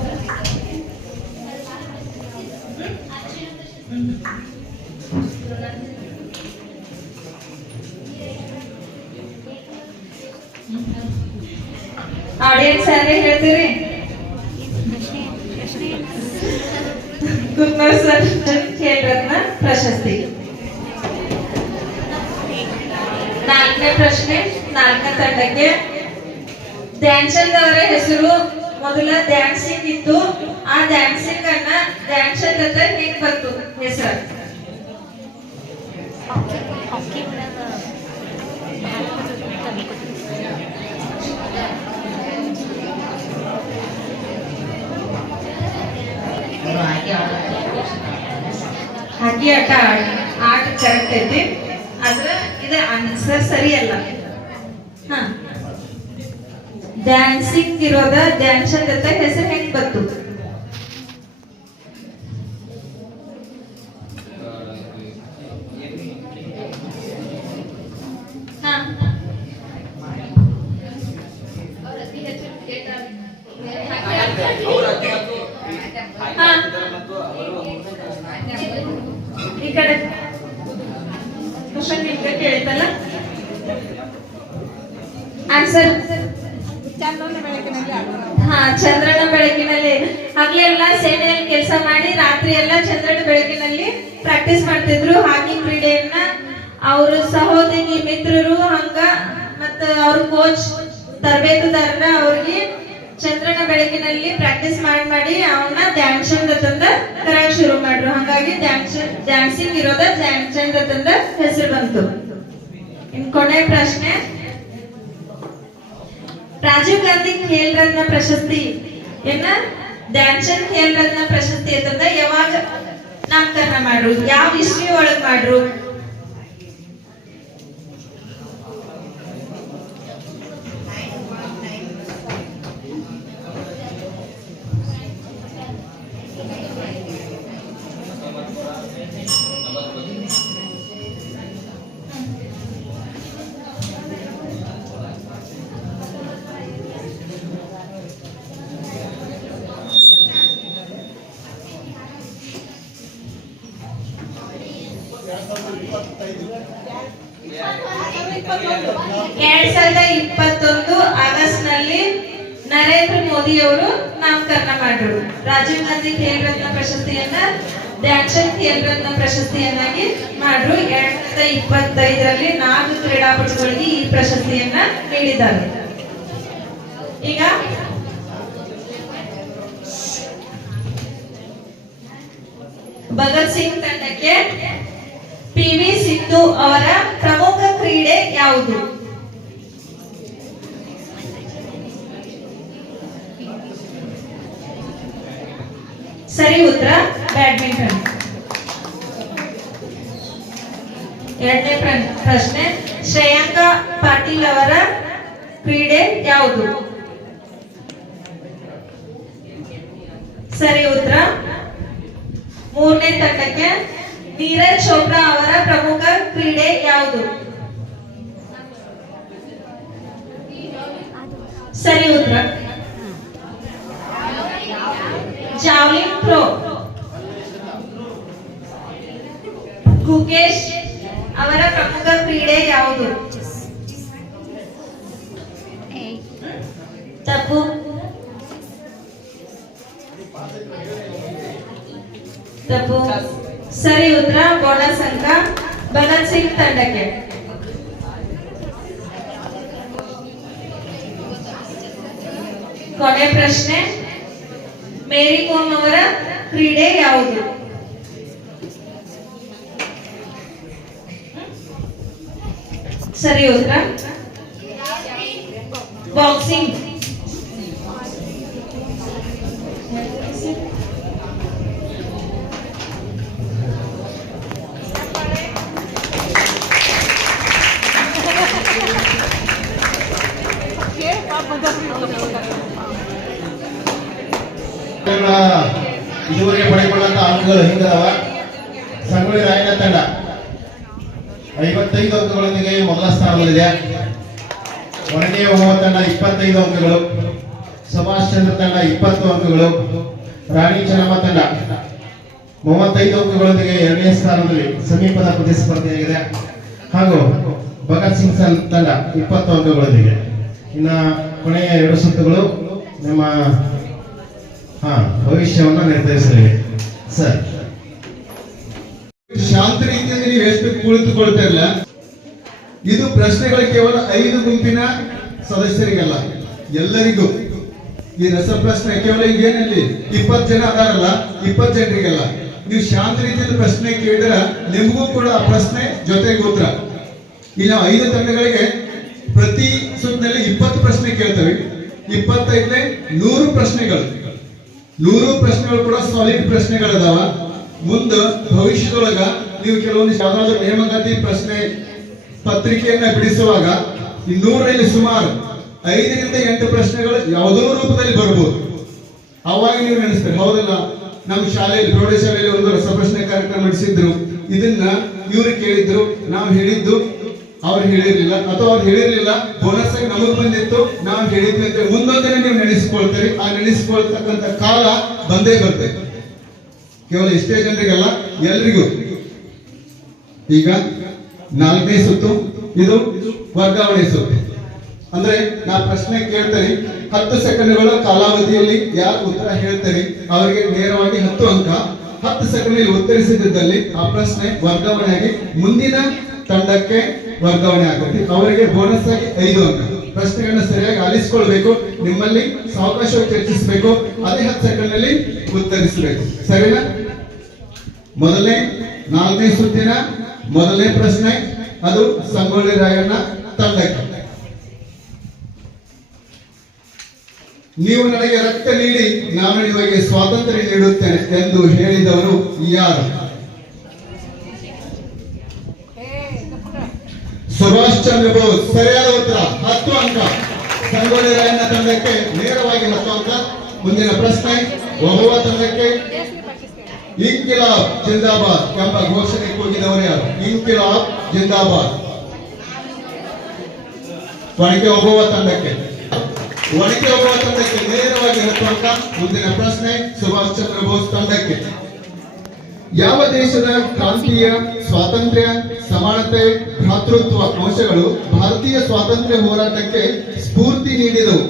ಆಡಿಯನ್ಸ್ ಯಾರೇ ಹೇಳ್ತೀರಿ? ಕುಮಾರ್ ಸರ್ ಖೇಲ್ ರತ್ನ ಪ್ರಶಸ್ತಿ. 4ನೇ ಪ್ರಶ್ನೆ 4ನೇ ತಂಡಕ್ಕೆ. ಧ್ಯಾನ್ ಚಂದ್ ಅವರ ಹೆಸರು ಮೊದಲ ಧ್ಯಾನ್ ಸಿಂಗ್ ಇತ್ತು. ಆ ಧ್ಯಾನ್ ಸಿಂಗ್ ಅನ್ನ ಧ್ಯಾನ್ ಚಂದ್ ಅಂತ ಹೇಗೆ ಬಂತು ಹೆಸರು? ಅವರು ಹಾಕಿ ಹಾಕಿ ಆಟ ಕರೆಕ್ಟ್ ಐತಿ. ಆದ್ರ ಇದು ಆನ್ಸರ್ ಸರಿ ಅಲ್ಲ. ಹ, ಧ್ಯಾನ್ ಸಿಂಗ್ ಇರೋದ ಧ್ಯಾನ್ ಚಂದ್ ಅಂತ ಹೆಸರು ಹೆಂಗ್ ಬಂತು? ಹ, ಈ ಕಡೆ ಕ್ವಶನ್ ನಿಮ್ಗೆ ಕೇಳ್ತಲ್ಲ. ಆನ್ಸರ್ ಚಂದ್ರನ ಬೆಳಕಿನಲ್ಲಿ ಹಾ, ಚಂದ್ರನ ಬೆಳಕಿನಲ್ಲಿ. ಹಗಲೆಲ್ಲ ಸೇನೆಯಲ್ಲಿ ಕೆಲಸ ಮಾಡಿ ರಾತ್ರಿ ಎಲ್ಲ ಚಂದ್ರನ ಬೆಳಕಿನಲ್ಲಿ ಪ್ರಾಕ್ಟೀಸ್ ಮಾಡ್ತಿದ್ರು ಹಾಕಿ ಕ್ರೀಡೆಯನ್ನ. ಅವ್ರ ಸಹೋದರಿ ಮಿತ್ರರು ಹಂಗ ಮತ್ತ ಅವ್ರ ಕೋಚ್ ತರಬೇತುದಾರರ ಅವ್ರಿಗೆ ಚಂದ್ರನ ಬೆಳಕಿನಲ್ಲಿ ಪ್ರಾಕ್ಟೀಸ್ ಮಾಡಿ ಅವನ್ನ ಧ್ಯಾನ್ ಚಂದ್ ಅಂತಂದ ಕರೆಯಕ್ ಶುರು ಮಾಡ್ರು. ಹಾಗಾಗಿ ಧ್ಯಾನ್ ಸಿಂಗ್ ಇರೋದ ಧ್ಯಾನ್ ಚಂದ್ ಅಂತಂದ ಹೆಸರು ಬಂತು. ಇನ್ ಕೊನೆ ಪ್ರಶ್ನೆ, ರಾಜೀವ್ ಗಾಂಧಿ ಖೇಲ್ ರತ್ನ ಪ್ರಶಸ್ತಿ ಧ್ಯಾನ್ ಚಂದ್ ಖೇಲ್ ರತ್ನ ಪ್ರಶಸ್ತಿ ಅಂತಂದ ಯಾವಾಗ ನಾಮಕರಣ ಮಾಡ್ರು? ಯಾವ ಇಸ್ವಿ ಒಳಗ್ ಮಾಡ್ರು? ಎರಡ್ 2021 ಆಗಸ್ಟ್ ನಲ್ಲಿ ನರೇಂದ್ರ ಮೋದಿ ಅವರು ನಾಮಕರಣ ಮಾಡಿದ್ರು. ರಾಜೀವ್ ಗಾಂಧಿ ಖೇಲ್ ರತ್ನ ಪ್ರಶಸ್ತಿಯನ್ನ ಧ್ಯಾನ್ ಚಂದ್ ಖೇಲ್ ರತ್ನ ಪ್ರಶಸ್ತಿಯನ್ನಾಗಿ ಮಾಡ್ರು. 2025ರಲ್ಲಿ 4 ಕ್ರೀಡಾಪಟುಗಳಿಗೆ ಈ ಪ್ರಶಸ್ತಿಯನ್ನ ನೀಡಿದ್ದಾರೆ. ಈಗ ಭಗತ್ ಸಿಂಗ್ ತಂಡಕ್ಕೆ PV ಸಿಂಧು ಅವರ ಪ್ರಮುಖ ಕ್ರೀಡೆ ಯಾವುದು? ಸರಿ ಉತ್ತರ ಬ್ಯಾಡ್ಮಿಂಟನ್. 2ನೇ ಪ್ರಶ್ನೆ, ಶ್ರೇಯಾಂಕಾ ಪಾಟೀಲ್ ಅವರ ಕ್ರೀಡೆ ಯಾವುದು? ಸರಿ ಉತ್ತರ. 3ನೇ ತಂಡಕ್ಕೆ ನೀರಜ್ ಚೋಪ್ರಾ ಅವರ ಪ್ರಮುಖ ಕ್ರೀಡೆ ಯಾವುದು? ಸರಿ ಉತ್ತರ ಜಾವ್ಲಿನ್ ಥ್ರೋ. ಗುಕೇಶ್ ಅವರ ಪ್ರಮುಖ ಕ್ರೀಡೆ ಯಾವುದು? ತಪ್ಪು. ತಪ್ಪು. ಸರಿ ಉತ್ತರ ಬೋನಸ್ ಅಂಕ ಭಗತ್ ಸಿಂಗ್ ತಂಡಕ್ಕೆ. ಕೊನೆ ಪ್ರಶ್ನೆ, ಮೇರಿ ಕೋಮ್ ಅವರ ಕ್ರೀಡೆ ಯಾವುದು? ಸರಿ ಉತ್ತರ ಬಾಕ್ಸಿಂಗ್. ಇದುವರೆಗೆ ಪಡೆದುಕೊಂಡಂತ ಅಂಕಗಳು ಹಿಂಗದವ. ಸಂಗೊಳ್ಳಿ ರಾಯಣ್ಣ ತಂಡ 55 ಅಂಕಗಳೊಂದಿಗೆ ಮೊದಲ ಸ್ಥಾನದಲ್ಲಿದೆ. ಒಣಗೆ ಹೋಗುವ ತಂಡ 25 ಅಂಕಗಳು. ಸುಭಾಷ್ ಚಂದ್ರ ತಂಡ 20 ಅಂಕಗಳು. ರಾಣಿ ಚೆನ್ನಮ್ಮ ತಂಡ 35 ಅಂಕಗಳೊಂದಿಗೆ ಎರಡನೇ ಸ್ಥಾನದಲ್ಲಿ ಸಮೀಪದ ಪ್ರತಿಸ್ಪರ್ಧೆಯಾಗಿದೆ. ಹಾಗೂ ಭಗತ್ ಸಿಂಗ್ ತಂಡ 20 ಅಂಕಗಳೊಂದಿಗೆ. ಇನ್ನ ಕೊನೆಯ 2 ಸುತ್ತುಗಳು ನಮ್ಮ ಭವಿಷ್ಯವನ್ನು ನಿರ್ಧರಿಸಲಿವೆ. ಸರ್, ಶಾಂತ ರೀತಿಯಲ್ಲಿ ನೀವು ಎಷ್ಟು ಕುಳಿತುಕೊಳ್ತಾ ಇಲ್ಲ. ಇದು ಪ್ರಶ್ನೆಗಳು ಕೇವಲ 5 ಗುಂಪಿನ ಸದಸ್ಯರಿಗಲ್ಲ, ಎಲ್ಲರಿಗೂ. ಈ ರಸಪ್ರಶ್ನೆ ಕೇವಲ ಈಗ ಏನಲ್ಲಿ 20 ಜನ ಅದಾರಲ್ಲ, 20 ಜನರಿಗಲ್ಲ. ನೀವು ಶಾಂತ ರೀತಿಯಲ್ಲಿ ಪ್ರಶ್ನೆ ಕೇಳಿದ್ರ ನಿಮಗೂ ಕೂಡ ಆ ಪ್ರಶ್ನೆ ಜೊತೆಗೆ ಉತ್ತರ. ಈಗ ನಾವು 5 ತಂಡಗಳಿಗೆ ಪ್ರತಿ ಸುತ್ತಿನಲ್ಲಿ 20 ಪ್ರಶ್ನೆ ಕೇಳ್ತೇವೆ. 25 100 ಪ್ರಶ್ನೆಗಳು. 100 ಪ್ರಶ್ನೆಗಳು ಕೂಡ ಸಾಲಿಡ್ ಪ್ರಶ್ನೆಗಳದಾವ. ಮುಂದೆ ಭವಿಷ್ಯದೊಳಗ ನೀವು ಕೆಲವೊಂದಿಷ್ಟು ಯಾವ್ದಾದ್ರು ನೇಮಕಾತಿ ಪ್ರಶ್ನೆ ಪತ್ರಿಕೆಯನ್ನ ಬಿಡಿಸುವಾಗ ಈ 100ರಲ್ಲಿ ಸುಮಾರು 5 ರಿಂದ 8 ಪ್ರಶ್ನೆಗಳು ಯಾವುದೋ ರೂಪದಲ್ಲಿ ಬರ್ಬೋದು. ಅವಾಗ ನೀವು ನೆನೆಸ್ತೀರಿ, ಹೌದಲ್ಲ, ನಮ್ಮ ಶಾಲೆಯಲ್ಲಿ ಪ್ರೌಢಶಾಲೆಯಲ್ಲಿ ಒಂದು ರಸಪ್ರಶ್ನೆ ಕಾರ್ಯಕ್ರಮ ನಡೆಸಿದ್ರು, ಇದನ್ನ ಇವ್ರು ಕೇಳಿದ್ರು, ನಾವು ಹೇಳಿದ್ದು ಅವ್ರು ಹೇಳಿರ್ಲಿಲ್ಲ, ಅಥವಾ ಅವ್ರು ಹೇಳಿರ್ಲಿಲ್ಲ, ಬೋನಸ್ ಆಗಿ ನಮಗ್ ಬಂದಿತ್ತು, ನಾವು ಹೇಳಿದ್ವಿ ಅಂತ ಮುಂದೊಂದಿನ ನೀವು ನೆನೆಸ್ಕೊಳ್ತೀರಿ. ಆ ನೆನೆಸ್ಕೊಳ್ತಕ್ಕಂಥ ಕಾಲ ಬಂದೇ ಬರ್ತದೆ. ಕೇವಲ ಇಷ್ಟೇ ಜನರಿಗಲ್ಲ, ಎಲ್ರಿಗೂ. ಈಗ 4ನೇ ಸುತ್ತು, ಇದು ವರ್ಗಾವಣೆ ಸುತ್ತು. ಅಂದ್ರೆ ನಾ ಪ್ರಶ್ನೆ ಕೇಳ್ತೇನೆ, 10 ಸೆಕೆಂಡ್ಗಳ ಕಾಲಾವಧಿಯಲ್ಲಿ ಯಾರು ಉತ್ತರ ಹೇಳ್ತಾರೆ ಅವರಿಗೆ ನೇರವಾಗಿ 10 ಅಂಕ. 10 ಸೆಕೆಂಡ್ ಉತ್ತರಿಸಿದ್ದಲ್ಲಿ ಆ ಪ್ರಶ್ನೆ ವರ್ಗಾವಣೆಯಾಗಿ ಮುಂದಿನ ತಂಡಕ್ಕೆ ವರ್ಗಾವಣೆ ಆಗುತ್ತೆ. ಅವರಿಗೆ ಬೋನಸ್ ಆಗಿ 5 ಅಂಕ. ಪ್ರಶ್ನೆಗಳನ್ನ ಸರಿಯಾಗಿ ಆಲಿಸಿಕೊಳ್ಬೇಕು, ನಿಮ್ಮಲ್ಲಿ ಸಾವಕಾಶವಾಗಿ ಚರ್ಚಿಸಬೇಕು, ಅದೇ 10 ಸೆಕೆಂಡ್ ನಲ್ಲಿ ಉತ್ತರಿಸಬೇಕು. ಸರಿನಾ? ಮೊದಲನೇ 4ನೇ ಸುತ್ತಿನ ಮೊದಲನೇ ಪ್ರಶ್ನೆ, ಅದು ಸಂಗೊಳ್ಳಿ ರಾಯಣ್ಣ ತಂಡಕ್ಕೆ. ನೀವು ನನಗೆ ರಕ್ತ ನೀಡಿ ನಾನು ನಿಮಗೆ ಸ್ವಾತಂತ್ರ್ಯ ನೀಡುತ್ತೇನೆ ಎಂದು ಹೇಳಿದವರು ಯಾರು? ಸುಭಾಷ್ ಚಂದ್ರ ಬೋಸ್. ಸರಿಯಾದ ಉತ್ತರ, 10 ಅಂಕ. ಸಂಗೊಳ್ಳಿ ರಾಯಣ್ಣ ತಂಡಕ್ಕೆ ನೇರವಾಗಿ 10 ಅಂಕ. ಮುಂದಿನ ಪ್ರಶ್ನೆ, ಒಬ್ಬ ತಂಡಕ್ಕೆ ಇನ್ಕಿಲಾಬ್ ಜಿಂದಾಬಾದ್ ಎಂಬ ಘೋಷಣೆ ಕೂಗಿದವರು ಯಾರು? ಇನ್ಕಿಲಾಬ್ ಜಿಂದಾಬಾದ್. ಒಣಕೆ ಒಬ್ಬ ತಂಡಕ್ಕೆ ನೇರವಾಗಿ 10 ಅಂಕ. ಮುಂದಿನ ಪ್ರಶ್ನೆ, ಸುಭಾಷ್ ಚಂದ್ರ ಬೋಸ್ ತಂಡಕ್ಕೆ. ಯಾವ ದೇಶದ ಕ್ರಾಂತಿಯ ಸ್ವಾತಂತ್ರ್ಯ, ಸಮಾನತೆ, ಭ್ರಾತೃತ್ವ ಅಂಶಗಳು ಭಾರತೀಯ ಸ್ವಾತಂತ್ರ್ಯ ಹೋರಾಟಕ್ಕೆ ಸ್ಫೂರ್ತಿ ನೀಡಿದವು?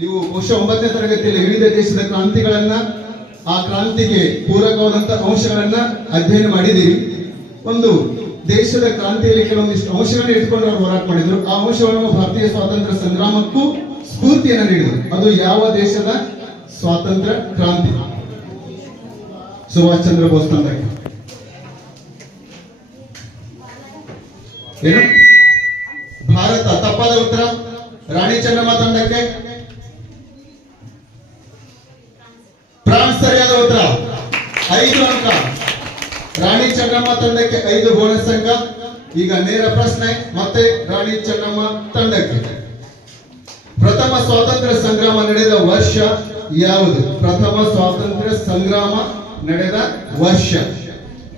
ನೀವು ಬಹುಶಃ 9ನೇ ತರಗತಿಯಲ್ಲಿ ವಿವಿಧ ದೇಶದ ಕ್ರಾಂತಿಗಳನ್ನ, ಆ ಕ್ರಾಂತಿಗೆ ಪೂರಕವಾದಂತಹ ಅಂಶಗಳನ್ನ ಅಧ್ಯಯನ ಮಾಡಿದ್ದೀರಿ. ಒಂದು ದೇಶದ ಕ್ರಾಂತಿಯಲ್ಲಿ ಕೆಲವೊಂದಿಷ್ಟು ಅಂಶಗಳನ್ನ ಇಟ್ಕೊಂಡು ಅವರು ಹೋರಾಟ ಮಾಡಿದ್ರು. ಆ ಅಂಶಗಳನ್ನು ಭಾರತೀಯ ಸ್ವಾತಂತ್ರ್ಯ ಸಂಗ್ರಾಮಕ್ಕೂ ಸ್ಫೂರ್ತಿಯನ್ನು ನೀಡಿದರು. ಅದು ಯಾವ ದೇಶದ ಸ್ವಾತಂತ್ರ್ಯ ಕ್ರಾಂತಿ? ಸುಭಾಷ್ ಚಂದ್ರ ಬೋಸ್ ತಂಡಕ್ಕೆ. ಏನು? ಭಾರತ. ತಪ್ಪಾದ ಉತ್ತರ. ರಾಣಿ ಚೆನ್ನಮ್ಮ ತಂಡಕ್ಕೆ ಫ್ರಾನ್ಸ್. ಸರಿಯಾದ ಉತ್ತರ, 5 ಅಂಕ. ರಾಣಿ ಚೆನ್ನಮ್ಮ ತಂಡಕ್ಕೆ 5 ಬೋನಸ್ ಅಂಕ. ಈಗ ನೇರ ಪ್ರಶ್ನೆ, ಮತ್ತೆ ರಾಣಿ ಚೆನ್ನಮ್ಮ ತಂಡಕ್ಕೆ. ಪ್ರಥಮ ಸ್ವಾತಂತ್ರ್ಯ ಸಂಗ್ರಾಮ ನಡೆದ ವರ್ಷ ಯಾವುದು? ಪ್ರಥಮ ಸ್ವಾತಂತ್ರ್ಯ ಸಂಗ್ರಾಮ ನಡೆದ ವರ್ಷ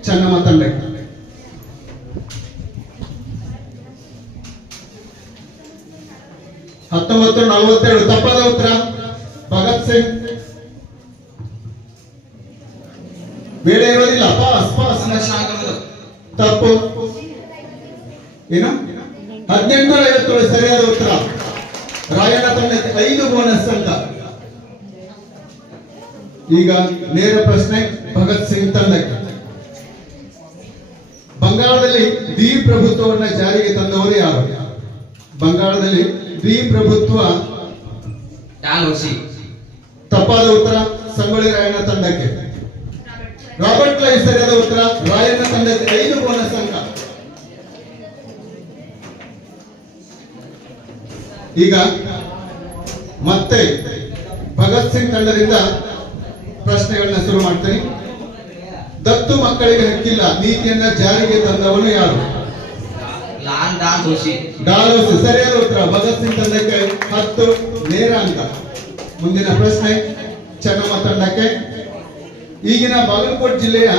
ಚೆನ್ನಮ್ಮ ತಂಡಕ್ಕೆ. 1942. ತಪ್ಪಾದ ಉತ್ತರ. ಭಗತ್ ಸಿಂಗ್. ಬೇಡ ಇರೋದಿಲ್ಲ. ಪಾಸ್. ತಪ್ಪು. ಏನು? 1857. ಸರಿಯಾದ ಉತ್ತರ. ರಾಯಣ್ಣ ತಂಡಕ್ಕೆ 5 ಬೋನಸ್ ಅಂಕ. ಈಗ ನೇರ ಪ್ರಶ್ನೆ, ಭಗತ್ ಸಿಂಗ್ ತಂಡಕ್ಕೆ. ಬಂಗಾಳದಲ್ಲಿ ದ್ವಿಪ್ರಭುತ್ವವನ್ನ ಜಾರಿಗೆ ತಂದವರು ಯಾರು? ಬಂಗಾಳದಲ್ಲಿ ದ್ವಿಪ್ರಭುತ್ವ. ಡಾಲ್ಹೌಸಿ. ತಪ್ಪಾದ ಉತ್ತರ. ಸಂಗೊಳ್ಳಿ ರಾಯಣ್ಣ ತಂಡಕ್ಕೆ. Robert Clive. ಸರಿಯಾದ ಉತ್ತರ. ರಾಯಣ್ಣ ತಂಡಕ್ಕೆ 5 ಬೋನಸ್ ಅಂಕ. ಈಗ ಮತ್ತೆ ಭಗತ್ ಸಿಂಗ್ ತಂಡದಿಂದ ಪ್ರಶ್ನೆಗಳನ್ನ ಶುರು ಮಾಡ್ತೀನಿ. ದತ್ತು ಮಕ್ಕಳಿಗೆ ಹಕ್ಕಿಲ್ಲ ನೀತಿಯನ್ನ ಜಾರಿಗೆ ತಂದವನು ಯಾರು? ಲಾಲ್ ಡಾಲ್ಹೌಸಿ. ಡಾಲ್ಹೌಸಿ. ಸರಿಯಾದ ಉತ್ತರ. ಭಗತ್ ಸಿಂಗ್ ತಂಡಕ್ಕೆ 10 ನೇರ ಅಂಕ. ಮುಂದಿನ ಪ್ರಶ್ನೆ, ಚೆನ್ನಮ್ಮ ತಂಡಕ್ಕೆ. ಈಗಿನ ಬಾಗಲಕೋಟೆ ಜಿಲ್ಲೆಯ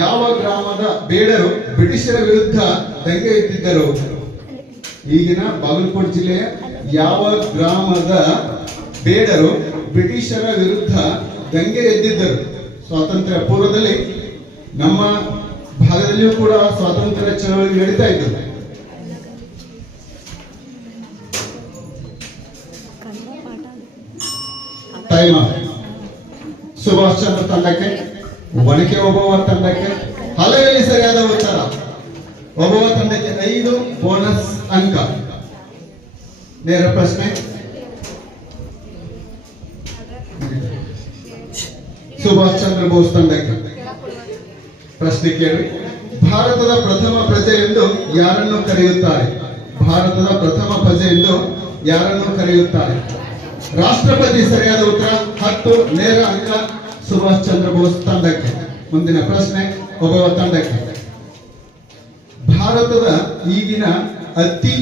ಯಾವ ಗ್ರಾಮದ ಬೇಡರು ಬ್ರಿಟಿಷರ ವಿರುದ್ಧ ದಂಗೆ ಎದ್ದಿದ್ದರು? ಈಗಿನ ಬಾಗಲಕೋಟೆ ಜಿಲ್ಲೆಯ ಯಾವ ಗ್ರಾಮದ ಬೇಡರು ಬ್ರಿಟಿಷರ ವಿರುದ್ಧ ದಂಗೆ ಎದ್ದಿದ್ದರು? ಸ್ವಾತಂತ್ರ್ಯ ಪೂರ್ವದಲ್ಲಿ ನಮ್ಮ ಭಾಗದಲ್ಲಿಯೂ ಕೂಡ ಸ್ವಾತಂತ್ರ್ಯ ಚಳವಳಿ ನಡೀತಾ ಇತ್ತು. ಟೈಮ್ ಸುಭಾಷ್ ಚಂದ್ರ ತಂಡಕ್ಕೆ, ಒನಕೆ ಓಬವ್ವ ತಂಡಕ್ಕೆ, ಹಲವೆಲ್ಲಿ ಸರಿಯಾದ ಉತ್ತರ. ಓಬವ್ವ ತಂಡಕ್ಕೆ 5 ಬೋನಸ್ ಅಂಕ. ನೇರ ಪ್ರಶ್ನೆ, ಸುಭಾಷ್ ಚಂದ್ರ ಬೋಸ್ ತಂಡಕ್ಕೆ ಪ್ರಶ್ನೆ ಕೇಳಿ. ಭಾರತದ ಪ್ರಥಮ ಪ್ರಜೆ ಎಂದು ಯಾರನ್ನು ಕರೆಯುತ್ತಾರೆ? ಭಾರತದ ಪ್ರಥಮ ಪ್ರಜೆ ಎಂದು ಯಾರನ್ನು ಕರೆಯುತ್ತಾರೆ? ರಾಷ್ಟ್ರಪತಿ ಸರಿಯಾದ ಉತ್ತರ. 10 ನೇರ ಅಂಕ ಸುಭಾಷ್ ಚಂದ್ರ ಬೋಸ್ ತಂಡಕ್ಕೆ. ಮುಂದಿನ ಪ್ರಶ್ನೆ ಓಬವ್ವ ತಂಡಕ್ಕೆ. ಭಾರತದ ಈಗಿನ ಅತಿ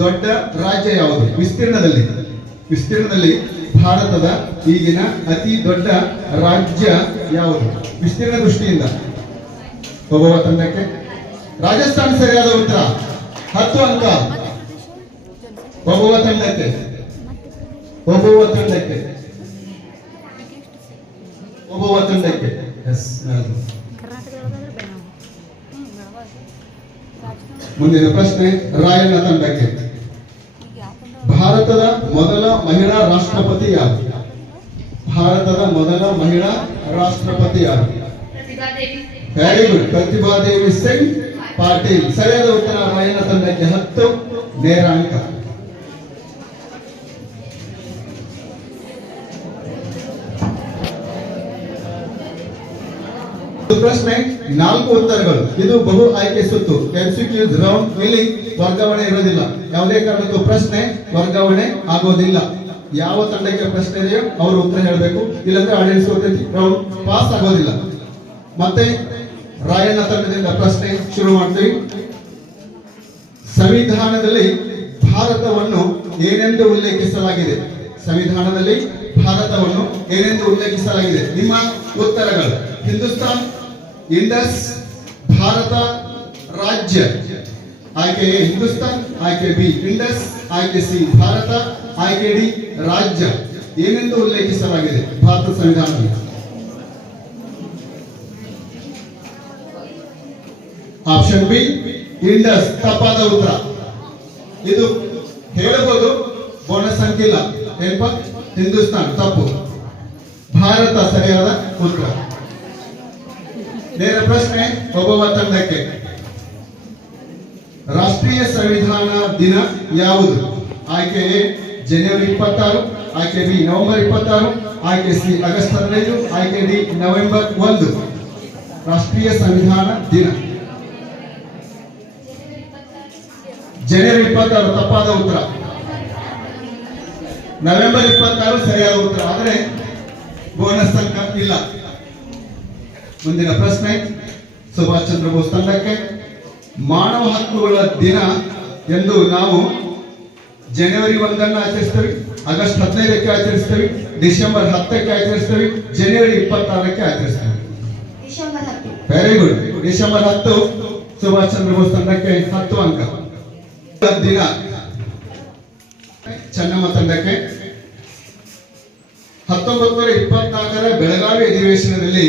ದೊಡ್ಡ ರಾಜ್ಯ ಯಾವುದು? ವಿಸ್ತೀರ್ಣದಲ್ಲಿ ಭಾರತದ ಈಗಿನ ಅತಿ ದೊಡ್ಡ ರಾಜ್ಯ ಯಾವುದು? ವಿಸ್ತೀರ್ಣ ದೃಷ್ಟಿಯಿಂದ. ಓಬವ್ವ ತಂಡಕ್ಕೆ ರಾಜಸ್ಥಾನ ಸರಿಯಾದ ಉತ್ತರ. 10 ಅಂಕ ಓಬವ್ವ ತಂಡಕ್ಕೆ. ಓಬವ್ವ ತಂಡಕ್ಕೆ. ಮುಂದಿನ ಪ್ರಶ್ನೆ ರಾಯಣ್ಣ ತಂಡಕ್ಕೆ. ಭಾರತದ ಮೊದಲ ಮಹಿಳಾ ರಾಷ್ಟ್ರಪತಿ ಯಾರು? ಭಾರತದ ಮೊದಲ ಮಹಿಳಾ ರಾಷ್ಟ್ರಪತಿ ಯಾರು? Very good, Pratibhadevi Singh Patil. ಸರಿಯಾದ ಉತ್ತರ. ರಾಯಣ್ಣ ತಂಡಕ್ಕೆ 10 ನೇರ ಅಂಕ. ಪ್ರಶ್ನೆ 4 ಉತ್ತರಗಳು. ಇದು ಬಹು ಆಯ್ಕೆ ಸುತ್ತು. MCQs round. ಇಲ್ಲಿ ವರ್ಗಾವಣೆ ಇರೋದಿಲ್ಲ. ಯಾವುದೇ ಕಾರಣಕ್ಕೂ ಪ್ರಶ್ನೆ ವರ್ಗಾವಣೆ ಆಗೋದಿಲ್ಲ. ಯಾವ ತಂಡಕ್ಕೆ ಪ್ರಶ್ನೆ ಇದೆಯೋ ಅವರು ಉತ್ತರ ಹೇಳಬೇಕು, ಇಲ್ಲಾಂದ್ರೆ ಆಡಿಯನ್ಸ್ ರೌಂಡ್ ಪಾಸ್ ಆಗೋದಿಲ್ಲ. ಮತ್ತೆ ರಾಯಣ್ಣ ತಂಡದಿಂದ ಪ್ರಶ್ನೆ ಶುರು ಮಾಡ್ತೀವಿ. ಸಂವಿಧಾನದಲ್ಲಿ ಭಾರತವನ್ನು ಏನೆಂದು ಉಲ್ಲೇಖಿಸಲಾಗಿದೆ? ಸಂವಿಧಾನದಲ್ಲಿ ಭಾರತವನ್ನು ಏನೆಂದು ಉಲ್ಲೇಖಿಸಲಾಗಿದೆ? ನಿಮ್ಮ ಉತ್ತರಗಳು: ಹಿಂದೂಸ್ತಾನ್, ಇಂಡಸ್, ಭಾರತ, ರಾಜ್ಯ. ಆಯ್ಕೆ ಎ ಹಿಂದೂಸ್ತಾನ್, ಆಯ್ಕೆ ಬಿ ಇಂಡಸ್, ಆಯ್ಕೆ ಸಿ ಭಾರತ, ಆಯ್ಕೆ ಡಿ ರಾಜ್ಯ. ಏನೆಂದು ಉಲ್ಲೇಖಿಸಲಾಗಿದೆ ಭಾರತ ಸಂವಿಧಾನದಲ್ಲಿ? ಆಪ್ಷನ್ ಬಿ ಇಂಡಸ್ ತಪ್ಪಾದ ಉತ್ತರ. ಇದು ಹೇಳಬಹುದು, ಬೋನಸ್ ಅಂಕಿಲ್ಲ. ಏನಪ್ಪ? ಹಿಂದೂಸ್ತಾನ್ ತಪ್ಪು. ಭಾರತ ಸರಿಯಾದ ಉತ್ತರ. ನೇರ ಪ್ರಶ್ನೆ ಓಬವ್ವ ತಂಡಕ್ಕೆ. ರಾಷ್ಟ್ರೀಯ ಸಂವಿಧಾನ ದಿನ ಯಾವುದು? ಆಯ್ಕೆ ಎ ಜನವರಿ 26, ಆಯ್ಕೆ ಬಿ ನವೆಂಬರ್ 26, ಆಯ್ಕೆ ಸಿ ಆಗಸ್ಟ್ 15, ಆಯ್ಕೆ ಡಿ ನವೆಂಬರ್ 1. ರಾಷ್ಟ್ರೀಯ ಸಂವಿಧಾನ ದಿನ ಜನವರಿ 26 ತಪ್ಪಾದ ಉತ್ತರ. ನವೆಂಬರ್ 26 ಸರಿಯಾದ ಉತ್ತರ. ಆದರೆ ಬೋನಸ್ ಅಂಕ ಇಲ್ಲ. ಮುಂದಿನ ಪ್ರಶ್ನೆ ಸುಭಾಷ್ ಚಂದ್ರ ಬೋಸ್ ತಂಡಕ್ಕೆ. ಮಾನವ ಹಕ್ಕುಗಳ ದಿನ ಎಂದು ನಾವು ಜನವರಿ 1 ಆಚರಿಸ್ತೇವೆ, ಆಗಸ್ಟ್ 15ಕ್ಕೆ ಆಚರಿಸ್ತೇವೆ, ಡಿಸೆಂಬರ್ 10ಕ್ಕೆ ಆಚರಿಸ್ತೇವೆ, ಜನವರಿ 26ಕ್ಕೆ ಆಚರಿಸ್ತೇವೆ. Very good, December 10 Subhash Chandra Bose ತಂಡಕ್ಕೆ 10 ಅಂಕ. ದಿನ ಚೆನ್ನಮ್ಮ ತಂಡಕ್ಕೆ. 1924ರ ಬೆಳಗಾವಿ ಅಧಿವೇಶನದಲ್ಲಿ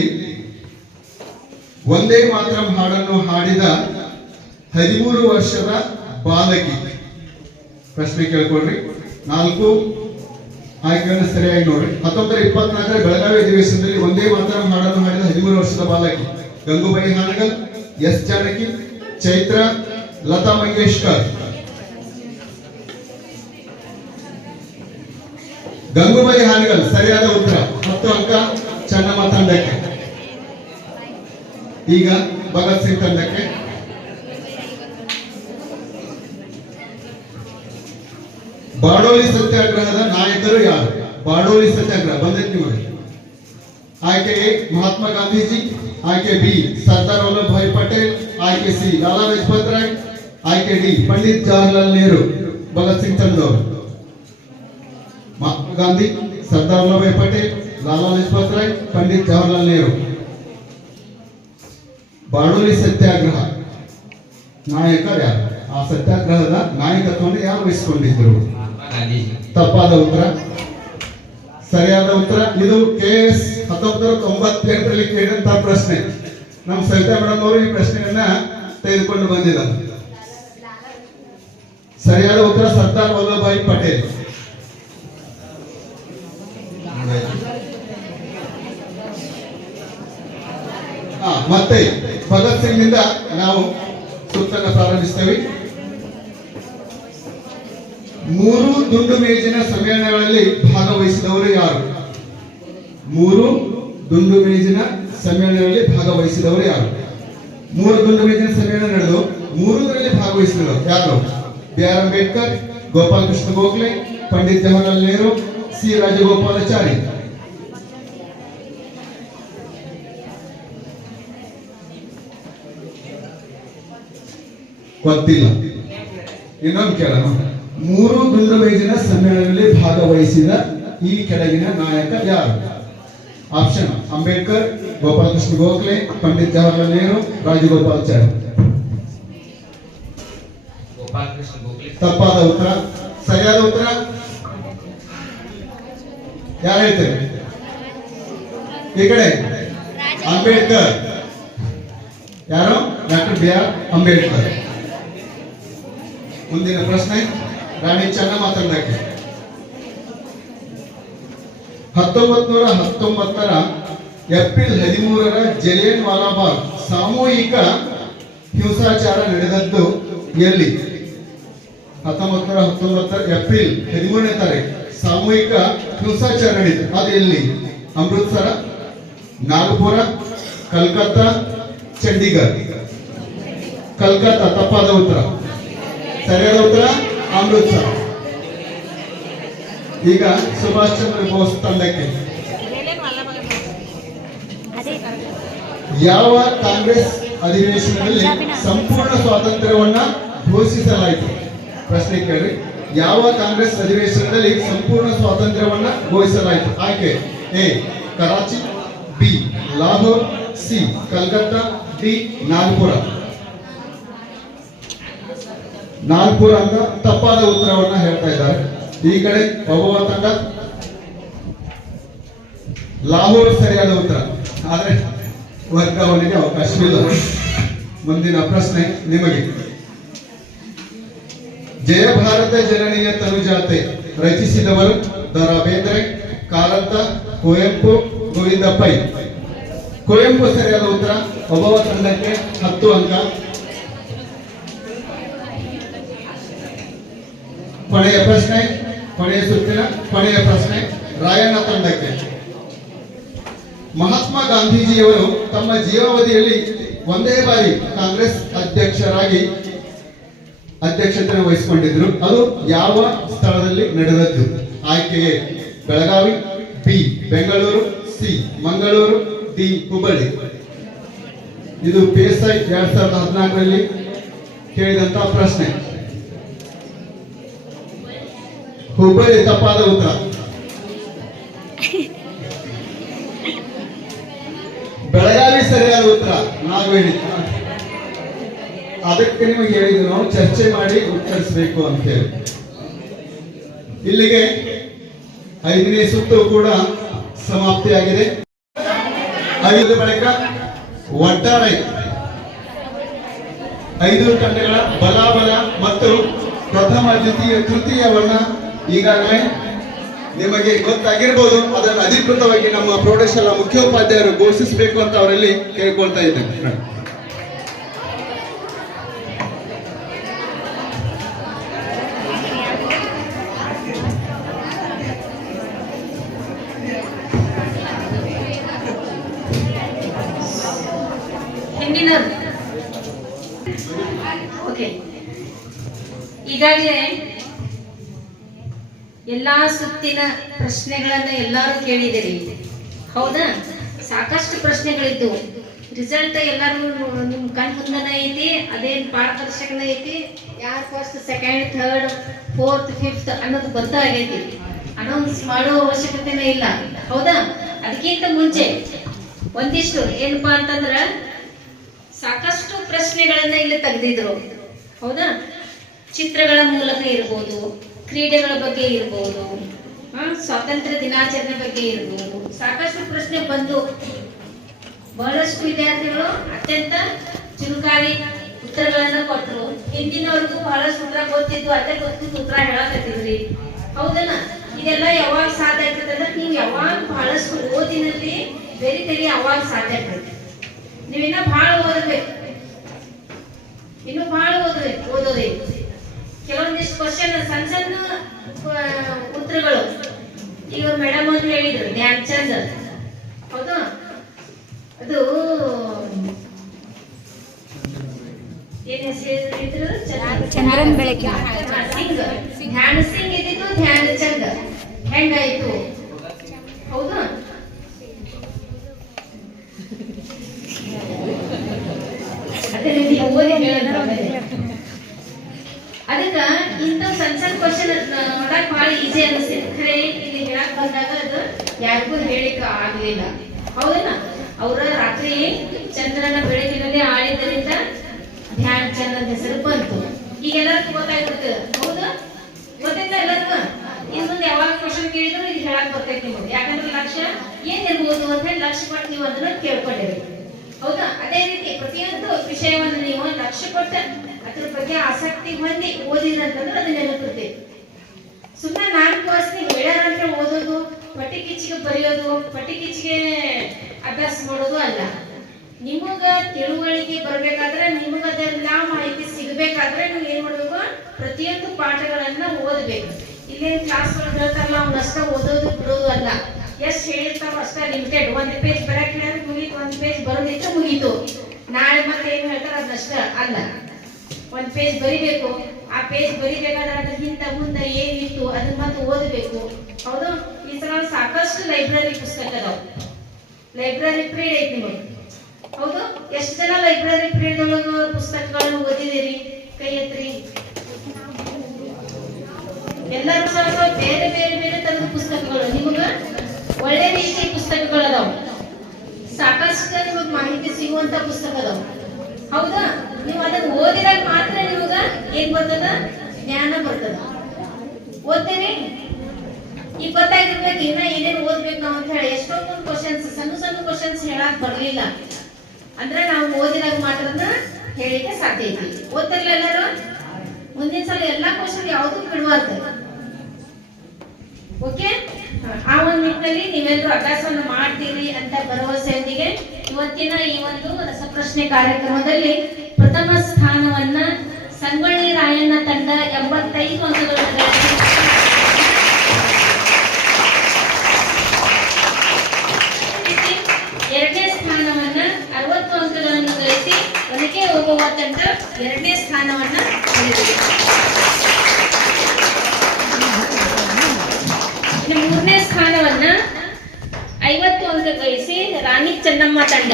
ಒಂದೇ ಮಾತರಂ ಹಾಡನ್ನು ಹಾಡಿದ 13 ವರ್ಷದ ಬಾಲಕಿ. ಪ್ರಶ್ನೆ ಕೇಳ್ಕೊಳ್ರಿ. 4 ಆಯ್ಕೆಗಳನ್ನು ಸರಿಯಾಗಿ ನೋಡ್ರಿ. 1924ರ ಬೆಳಗಾವಿ ಅಧಿವೇಶನದಲ್ಲಿ ಒಂದೇ ಮಾತರಂ ಹಾಡನ್ನು ಹಾಡಿದ 13 ವರ್ಷದ ಬಾಲಕಿ. ಗಂಗೂಬಾಯಿ ಹಾನಗಲ್, ಎಸ್ ಜಾನಕಿ, ಚೈತ್ರ, ಲತಾ ಮಂಗೇಶ್ಕರ್. ಗಂಗೂಬಾಯಿ ಹಾನಗಲ್ ಸರಿಯಾದ ಉತ್ತರ. 10 ಅಂಕ ಚೆನ್ನಮ್ಮ ತಂಡಕ್ಕೆ. ಈಗ ಭಗತ್ ಸಿಂಗ್ ತಂಡಕ್ಕೆ. ಬಾರ್ಡೋಲಿ ಸತ್ಯಾಗ್ರಹದ ನಾಯಕರು ಯಾರು? ಬಾರ್ಡೋಲಿ ಸತ್ಯಾಗ್ರಹ ಬಂದೈತಿ ನಿಮಗೆ. ಆಯ್ಕೆ ಎ ಮಹಾತ್ಮ ಗಾಂಧೀಜಿ, ಆಯ್ಕೆ ಬಿ ಸರ್ದಾರ್ ವಲ್ಲಭಭಾಯಿ ಪಟೇಲ್, ಆಯ್ಕೆ ಸಿ ಲಾಲಾ ಲಜಪತ್ ರಾಯ್, ಆಯ್ಕೆ ಡಿ ಪಂಡಿತ್ ಜವಾಹರ್ಲಾಲ್ ನೆಹರು. ಭಗತ್ ಸಿಂಗ್ ತಂಡದವರು ಮಹಾತ್ಮ ಗಾಂಧಿ, ಸರ್ದಾರ್ ವಲ್ಲಭಭಾಯಿ ಪಟೇಲ್, ಲಾಲಾ ಲಜಪತ್ ರಾಯ್, ಪಂಡಿತ್ ಜವಾಹರ್ಲಾಲ್ ನೆಹರು. ಬಾಣೂಲಿ ಸತ್ಯಾಗ್ರಹ ನಾಯಕ ಯಾರು? ಆ ಸತ್ಯಾಗ್ರಹದ ನಾಯಕತ್ವವನ್ನು ಯಾರು ವಹಿಸಿಕೊಂಡಿದ್ರು? ಗಾಂಧೀಜಿ. ತಪ್ಪಾದ ಉತ್ತರ. ಸರಿಯಾದ ಉತ್ತರ ಇದು KS 1998ರಲ್ಲಿ ಕೇಳಿದಂತಹ ಪ್ರಶ್ನೆ. ನಮ್ಮ ಸವಿತಾ ಮೇಡಮ್ ಅವರು ಈ ಪ್ರಶ್ನೆಯನ್ನ ತೆಗೆದುಕೊಂಡು ಬಂದಿದ್ದಾರೆ. ಸರಿಯಾದ ಉತ್ತರ ಸರ್ದಾರ್ ವಲ್ಲಭಭಾಯಿ ಪಟೇಲ್. ಮತ್ತೆ ಭಗತ್ ಸಿಂಗ್ ನಿಂದ ನಾವು ಸುತ್ತನ್ನು ಪ್ರಾರಂಭಿಸ್ತೇವೆ. 3 ದುಂಡು ಮೇಜಿನ ಸಮ್ಮೇಳನಗಳಲ್ಲಿ ಭಾಗವಹಿಸಿದವರು ಯಾರು? 3 ದುಂಡು ಮೇಜಿನ ಸಮ್ಮೇಳನಗಳಲ್ಲಿ ಭಾಗವಹಿಸಿದವರು ಯಾರು? 3 ದುಂಡು ಮೇಜಿನ ಸಮ್ಮೇಳನ ನಡೆದು 3ರಲ್ಲಿ ಭಾಗವಹಿಸಿದವರು ಯಾರು? BR Ambedkar, Gopal Krishna Gokhale, Pandit Jawaharlal Nehru, C Rajagopalachari. ಗೊತ್ತಿಲ್ಲ. ಇನ್ನೊಂದು ಕೇಳೋಣ. 3 ದುಂಡು ಮೇಜಿನ ಸಮ್ಮೇಳನದಲ್ಲಿ ಭಾಗವಹಿಸಿದ ಈ ಕೆಳಗಿನ ನಾಯಕ ಯಾರು? ಆಪ್ಷನ್: ಅಂಬೇಡ್ಕರ್, ಗೋಪಾಲ್ ಕೃಷ್ಣ ಗೋಖಲೆ, ಪಂಡಿತ್ ಜವಾಹರ್ಲಾಲ್ ನೆಹರು, ರಾಜಗೋಪಾಲಾಚಾರಿ. ಗೋಪಾಲ್ ಕೃಷ್ಣ ಗೋಖಲೆ. ತಪ್ಪಾದ ಉತ್ತರ. ಸರಿಯಾದ ಉತ್ತರ ಯಾರು ಹೇಳ್ತಾರೆ? ಈ ಕಡೆ ಅಂಬೇಡ್ಕರ್. ಯಾರು? Doctor BR Ambedkar. ಮುಂದಿನ ಪ್ರಶ್ನೆ ರಾಣಿ ಚೆನ್ನಮ್ಮ. 1919ರ ಏಪ್ರಿಲ್ 13ರ ಜಲಿಯನ್ ವಾಲಾಬಾಗ್ ಸಾಮೂಹಿಕ ಹಿಂಸಾಚಾರ ನಡೆದದ್ದು ಎಲ್ಲಿ? 1919 ಏಪ್ರಿಲ್ 13ನೇ ತಾರೀಕು ಸಾಮೂಹಿಕ ಹಿಂಸಾಚಾರ ನಡೆಯಿತು. ಅದು ಎಲ್ಲಿ? ಅಮೃತ್ಸರ, ನಾಗಪುರ, ಕಲ್ಕತ್ತಾ, ಚಂಡೀಗಢ. ಕಲ್ಕತ್ತಾ ತಪ್ಪಾದ ಉತ್ತರ. ಸರಿಯಾದ ಉತ್ತರ ಅಮೃತ್ಸರ. ಈಗ ಸುಭಾಷ್ ಚಂದ್ರ ಬೋಸ್ ತಂಡಕ್ಕೆ ಯಾವ ಕಾಂಗ್ರೆಸ್ ಅಧಿವೇಶನದಲ್ಲಿ ಸಂಪೂರ್ಣ ಸ್ವಾತಂತ್ರ್ಯವನ್ನ ಘೋಷಿಸಲಾಯಿತು? ಪ್ರಶ್ನೆ ಕೇಳಿ. ಯಾವ ಕಾಂಗ್ರೆಸ್ ಅಧಿವೇಶನದಲ್ಲಿ ಸಂಪೂರ್ಣ ಸ್ವಾತಂತ್ರ್ಯವನ್ನ ಘೋಷಿಸಲಾಯಿತು? ಆಯ್ಕೆ: A Karachi, B Lahore, C Calcutta, D Nagpur. Nagpur ಅಂತ ತಪ್ಪಾದ ಉತ್ತರವನ್ನ ಹೇಳ್ತಾ ಇದ್ದಾರೆ. ಈ ಕಡೆ ಒಬ್ಬ ತಂಡ ಲಾಹೋರ್ ಸರಿಯಾದ ಉತ್ತರ, ಆದ್ರೆ ವರ್ಗಾವಣೆಗೆ ಅವಕಾಶವಿಲ್ಲ. ಮುಂದಿನ ಪ್ರಶ್ನೆ ನಿಮಗೆ. ಜಯ ಭಾರತ ಜನನಿಯ ತನುಜಾತೆ ರಚಿಸಿದವರು ದ.ರಾ. ಬೇಂದ್ರೆ, ಕಾರಂತ, ಕುವೆಂಪು, ಗೋವಿಂದ ಪೈ. ಕುವೆಂಪು ಸರಿಯಾದ ಉತ್ತರ. ಒಬ್ಬ ತಂಡಕ್ಕೆ 10 ಅಂಕ. ಕೊನೆಯ ಪ್ರಶ್ನೆ, ಕೊನೆಯ ಸುತ್ತಿನ ಕೊನೆಯ ಪ್ರಶ್ನೆ ರಾಯಣ್ಣ ತಂಡಕ್ಕೆ. ಮಹಾತ್ಮ ಗಾಂಧೀಜಿಯವರು ತಮ್ಮ ಜೀವಾವಧಿಯಲ್ಲಿ ಒಂದೇ ಬಾರಿ ಕಾಂಗ್ರೆಸ್ ಅಧ್ಯಕ್ಷತೆ ವಹಿಸಿಕೊಂಡಿದ್ರು. ಅದು ಯಾವ ಸ್ಥಳದಲ್ಲಿ ನಡೆದದ್ದು? ಆಯ್ಕೆ: A Belagavi, B Bengaluru, C Mangaluru, D Hubballi. ಇದು PSI 2014ರಲ್ಲಿ ಕೇಳಿದಂತ ಪ್ರಶ್ನೆ. ಹುಬ್ಬಳ್ಳಿ ತಪ್ಪಾದ ಉತ್ತರ. ಬೆಳಗಾವಿ ಸರಿಯಾದ ಉತ್ತರ. ನಾವು ಹೇಳಿದ್ದ ಅದಕ್ಕೆ ನಿಮಗೆ ಹೇಳಿದ್ರು, ನಾವು ಚರ್ಚೆ ಮಾಡಿ ಉತ್ತರಿಸಬೇಕು ಅಂತ ಹೇಳಿ. ಇಲ್ಲಿಗೆ 5ನೇ ಸುತ್ತು ಕೂಡ ಸಮಾಪ್ತಿಯಾಗಿದೆ. 5 ಬಳಿಕ ಒಟ್ಟಾರೆ 5 ತಂಡಗಳ ಬಲಾಬಲ ಮತ್ತು ಪ್ರಥಮ, ದ್ವಿತೀಯ, ತೃತೀಯವನ್ನ ಈಗಾಗಲೇ ನಿಮಗೆ ಗೊತ್ತಾಗಿರ್ಬೋದು. ಅದನ್ನು ಅಧಿಕೃತವಾಗಿ ನಮ್ಮ ಪ್ರೌಢಶಾಲಾ ಮುಖ್ಯೋಪಾಧ್ಯಾಯರು ಘೋಷಿಸಬೇಕು ಅಂತ ಅವರಲ್ಲಿ ಕೇಳ್ಕೊಳ್ತಾ ಇದ್ದೇನೆ. ಓಕೆ, ಈಗಾಗಲೇ ಎಲ್ಲಾ ಸುತ್ತಿನ ಪ್ರಶ್ನೆಗಳನ್ನ ಎಲ್ಲರೂ ಕೇಳಿದಿರಿ, ಹೌದಾ? ಸಾಕಷ್ಟು ಪ್ರಶ್ನೆಗಳಿದ್ದು. ರಿಸಲ್ಟ್ ಎಲ್ಲರೂ ನಿಮ್ ಕಣ್ ಮುಂದನ ಐತಿ. ಅದೇನ್ ಪಾರದರ್ಶಕನ ಐತಿ. ಯಾರು first, second, third, fourth, fifth ಅನ್ನೋದು ಗೊತ್ತಾಗೈತಿ. ಅನೌನ್ಸ್ ಮಾಡೋ ಅವಶ್ಯಕತೆನೇ ಇಲ್ಲ, ಹೌದಾ? ಅದಕ್ಕಿಂತ ಮುಂಚೆ ಒಂದಿಷ್ಟು ಏನಪ್ಪಾ ಅಂತಂದ್ರ ಸಾಕಷ್ಟು ಪ್ರಶ್ನೆಗಳನ್ನ ಇಲ್ಲಿ ತೆಗೆದಿದ್ರು. ಹೌದಾ? ಚಿತ್ರಗಳ ಮೂಲಕ ಇರ್ಬೋದು, ಕ್ರೀಡೆಗಳ ಬಗ್ಗೆ ಇರ್ಬೋದು, ಸ್ವಾತಂತ್ರ್ಯ ದಿನಾಚರಣೆ ಬಗ್ಗೆ ಇರ್ಬೋದು, ಸಾಕಷ್ಟು ಪ್ರಶ್ನೆ ಬಂದು ಬಹಳಷ್ಟು ವಿದ್ಯಾರ್ಥಿಗಳು ಅತ್ಯಂತ ಚುರುಕಾಗಿ ಉತ್ತರಗಳನ್ನ ಕೊಟ್ಟರು. ಹಿಂದಿನವ್ರಿಗೂ ಬಹಳಷ್ಟು ಉತ್ತರ ಗೊತ್ತಿದ್ದು, ಅದೇ ಗೊತ್ತಿದ್ದು ಉತ್ತರ ಹೇಳಕತ್ತಿದ್ರಿ. ಹೌದಲ್ಲ? ಇದೆಲ್ಲ ಯಾವಾಗ ಸಾಧ್ಯ ಆಗ್ತದೆ ಅಂದ್ರೆ ನೀವು ಯಾವಾಗ ಬಹಳಷ್ಟು ಓದಿನಲ್ಲಿ ಬೆರಿತೀರಿ ಅವಾಗ ಸಾಧ್ಯ ಆಗ್ತದೆ. ನೀವಿನ್ನ ಬಹಳ ಓದಬೇಕು, ಇನ್ನು ಬಹಳ ಓದೋದೇ. ಕೆಲವೊಂದಿಷ್ಟು ಕ್ವಶನ್ ಸಣ್ಣ ಸಣ್ಣ ಉತ್ತರಗಳು. ಈಗ ಮೇಡಮ್ ಅವ್ರು ಹೇಳಿದ್ರು ಧ್ಯಾನ್ ಚಂದ್, ಹೌದು? ಅದು ಏನ್ ಹೆಸರು? ಚಂದ್ರನ್ ಬೆಳಕಿನ ಸಿಂಗ್, ಧ್ಯಾನ್ ಸಿಂಗ್ ಇದ್ದಿದ್ದು ಧ್ಯಾನ್ ಚಂದ್. ಹೆಂಗಾಯ್ತು? ಹೌದಾ? ಅದೇ ನೀವು ಓದಿ ಅದಕ್ಕ ಇಂಥ ಸಣ್ಣ ಸಣ್ಣ ಕ್ವಶನ್ ನೋಡಕ್ ಬಹಳ ಈಸಿ ಅನಿಸ್ತೈತಿ. ಖರೆ ಇಲ್ಲಿ ಹೇಳಕ್ ಬಂದಾಗ ಅದು ಯಾರಿಗೂ ಹೇಳಿಕ ಆಗಲಿಲ್ಲ. ಹೌದಲ್ಲ? ಅವರ ರಾತ್ರಿ ಚಂದ್ರನ ಬೆಳಕಿನಲ್ಲಿ ಆಳಿದ್ದರಿಂದ ಧ್ಯಾನ್ ಚಂದ್ ಅಂತ ಹೆಸರು ಬಂತು. ಈಗ ಎಲ್ಲರಿಗೂ ಗೊತ್ತಾಗ್ಬಿಡ್ತದೆ. ಹೌದಾ? ಗೊತ್ತಿಲ್ಲ ಎಲ್ಲರಿಗೂ? ಇನ್ನೊಂದು ಯಾವಾಗ ಕ್ವಶನ್ ಕೇಳಿದ್ರು ಇದು ಹೇಳಕ್ ಬರ್ತೈತಿ ನಿಮಗೆ. ಯಾಕಂದ್ರೆ ಲಕ್ಷ್ಯ ಏನಿರ್ಬೋದು ಅಂತ ಹೇಳಿ ಲಕ್ಷ್ಯ ಕೊಟ್ಟು ನೀವು ಅದನ್ನ ಕೇಳ್ಕೊಂಡಿರಿ. ಹೌದಾ? ಅದೇ ರೀತಿ ಪ್ರತಿಯೊಂದು ವಿಷಯವನ್ನು ನೀವು ಲಕ್ಷ್ಯ ಕೊಟ್ಟ ಅದ್ರ ಬಗ್ಗೆ ಆಸಕ್ತಿ ಹೊಂದಿ ಓದಿದ್ರಂತಂದ್ರೆ ಅದು ನೆನಪಿರ್ತೈತಿ. ಸುಮ್ಮನೆ 4 ವರ್ಷ ಹೇಳ್ಯಾರಂದ್ರೆ ಓದೋದು, ಪಟ್ಟಿ ಕಿಚ್ಚಿಗೆ ಬರೆಯೋದು, ಪಟ್ಟಿ ಕಿಚ್ಚಿಗೆ ಅಭ್ಯಾಸ ಮಾಡೋದು ಅಲ್ಲ. ನಿಮಗ ತಿಳುವಳಿಕೆ ಬರ್ಬೇಕಾದ್ರೆ, ನಿಮಗ ಅದೆಲ್ಲ ಮಾಹಿತಿ ಸಿಗಬೇಕಾದ್ರೆ ನೀವು ಏನ್ ಮಾಡ್ಬೇಕು? ಪ್ರತಿಯೊಂದು ಪಾಠಗಳನ್ನ ಓದಬೇಕು. ಇಲ್ಲೇನು ಕ್ಲಾಸ್ ಒಳಗೆ ಹೇಳ್ತಾರಲ್ಲ ಅವನಷ್ಟ ಓದೋದು ಬಿಡೋದು ಅಲ್ಲ. ಎಷ್ಟು ಹೇಳಿರ್ತಾವ ಅಷ್ಟ ಲಿಮಿಟೆಡ್. 1 ಪೇಜ್ ಬರಕ್ ಹೇಳಿದ್ರೆ ಮುಗೀತು, 1 ಪೇಜ್ ಬರೋದಿತ್ತು ಮುಗೀತು. ನಾಳೆ ಮತ್ತೆ ಏನ್ ಹೇಳ್ತಾರ ಅದನ್ನಷ್ಟ ಅಲ್ಲ. 1 ಪೇಜ್ ಬರಿಬೇಕು. ಆ ಪೇಜ್ ಬರಿಬೇಕಾದ್ರೆ ಅದ್ರ ಹಿಂದ ಮುಂದೆ ಏನಿತ್ತು ಅದನ್ನ ಮತ್ತೆ ಓದಬೇಕು. ಹೌದು? ಈ ಸಲ ಸಾಕಷ್ಟು ಲೈಬ್ರರಿ ಪುಸ್ತಕ ಅದಾವ. ಲೈಬ್ರರಿ ಪೀರಿಯಡ್ ಐತಿ ನಿಮಗೆ. ಹೌದು? ಎಷ್ಟು ಜನ ಲೈಬ್ರರಿ ಪೀರಿಯಡ್ ಒಳಗ ಪುಸ್ತಕಗಳನ್ನು ಓದಿದಿರಿ? ಕೈ ಎತ್ರಿ. ಎಲ್ಲರೂ ಸಹ ಬೇರೆ ಬೇರೆ ಬೇರೆ ತರದ ಪುಸ್ತಕಗಳು, ನಿಮಗ ಒಳ್ಳೆ ರೀತಿಯ ಪುಸ್ತಕಗಳು ಅದಾವ. ಸಾಕಷ್ಟು ನಿಮಗೆ ಮಾಹಿತಿ ಸಿಗುವಂತ ಪುಸ್ತಕ ಅದಾವ. ಹೌದಾ? ನೀವು ಅದನ್ನ ಓದಿದಾಗ ಮಾತ್ರ ನಿಮಗ ಏನ್ ಬರ್ತದ? ಜ್ಞಾನ ಬರ್ತದ. ಓದ್ತೇನೆ ಈಗ ಗೊತ್ತಾಗಿರ್ಬೇಕು ಇನ್ನ ಏನೇನು ಓದ್ಬೇಕು ನಾವು ಅಂತ ಹೇಳಿ. ಎಷ್ಟೊಂದು ಕ್ವಶನ್ಸ್, ಸಣ್ಣ ಸಣ್ಣ ಕ್ವಶನ್ಸ್ ಹೇಳಕ್ ಬರ್ಲಿಲ್ಲ ಅಂದ್ರೆ ನಾವು ಓದಿದಾಗ ಮಾತ್ರ ಹೇಳಿಕೆ ಸಾಧ್ಯ ಐತಿ. ಓದ್ತಿರ್ಲಿಲ್ಲ ಎಲ್ಲರೂ? ಮುಂದಿನ ಸಲ ಎಲ್ಲಾ ಕ್ವಶನ್ ಯಾವ್ದು ಬಿಡಬಾರ್ದು. ಓಕೆ? ಆ ಒಂದು ನಿಟ್ಟಿನಲ್ಲಿ ನೀವೆಲ್ಲರೂ ಅಭ್ಯಾಸವನ್ನು ಮಾಡ್ತೀರಿ ಅಂತ ಭರವಸೆಯೊಂದಿಗೆ ಇವತ್ತಿನ ಈ ಒಂದು ರಸಪ್ರಶ್ನೆ ಕಾರ್ಯಕ್ರಮದಲ್ಲಿ ಪ್ರಥಮ ಸ್ಥಾನವನ್ನ ಸಂಗೊಳ್ಳಿ ರಾಯಣ್ಣ ತಂಡ 85 ಅಂಕಗಳನ್ನು ಗಳಿಸಿ, ಎರಡನೇ ಸ್ಥಾನವನ್ನ 60 ಅಂಕಗಳನ್ನು ಗಳಿಸಿ ಒನಕೆ ಓಬವ್ವ ತಂಡ 2ನೇ ಸ್ಥಾನವನ್ನ ಪಡೆದಿದೆ. ಇನ್ನು 3ನೇ ಸ್ಥಾನವನ್ನ 50 ಅಂಕ ಗಳಿಸಿ ರಾಣಿ ಚೆನ್ನಮ್ಮ ತಂಡ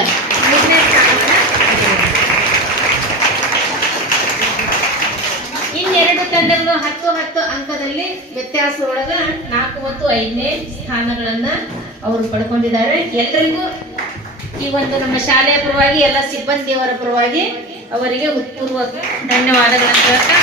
3ನೇ ಸ್ಥಾನವನ್ನ ಪಡೆದಿದೆ. ಇನ್ನೆರಡು ತಂಡಗಳು 10 ಅಂಕದಲ್ಲಿ ವ್ಯತ್ಯಾಸದೊಳಗ 4 ಮತ್ತು 5ನೇ ಸ್ಥಾನಗಳನ್ನ ಅವರು ಪಡ್ಕೊಂಡಿದ್ದಾರೆ. ಎಲ್ಲರಿಗೂ ಈ ಒಂದು ನಮ್ಮ ಶಾಲೆಯ ಪರವಾಗಿ, ಎಲ್ಲ ಸಿಬ್ಬಂದಿಯವರ ಪರವಾಗಿ ಅವರಿಗೆ ಹೃತ್ಪೂರ್ವಕ ಧನ್ಯವಾದಗಳನ್ನು ಹೇಳ್ತಾ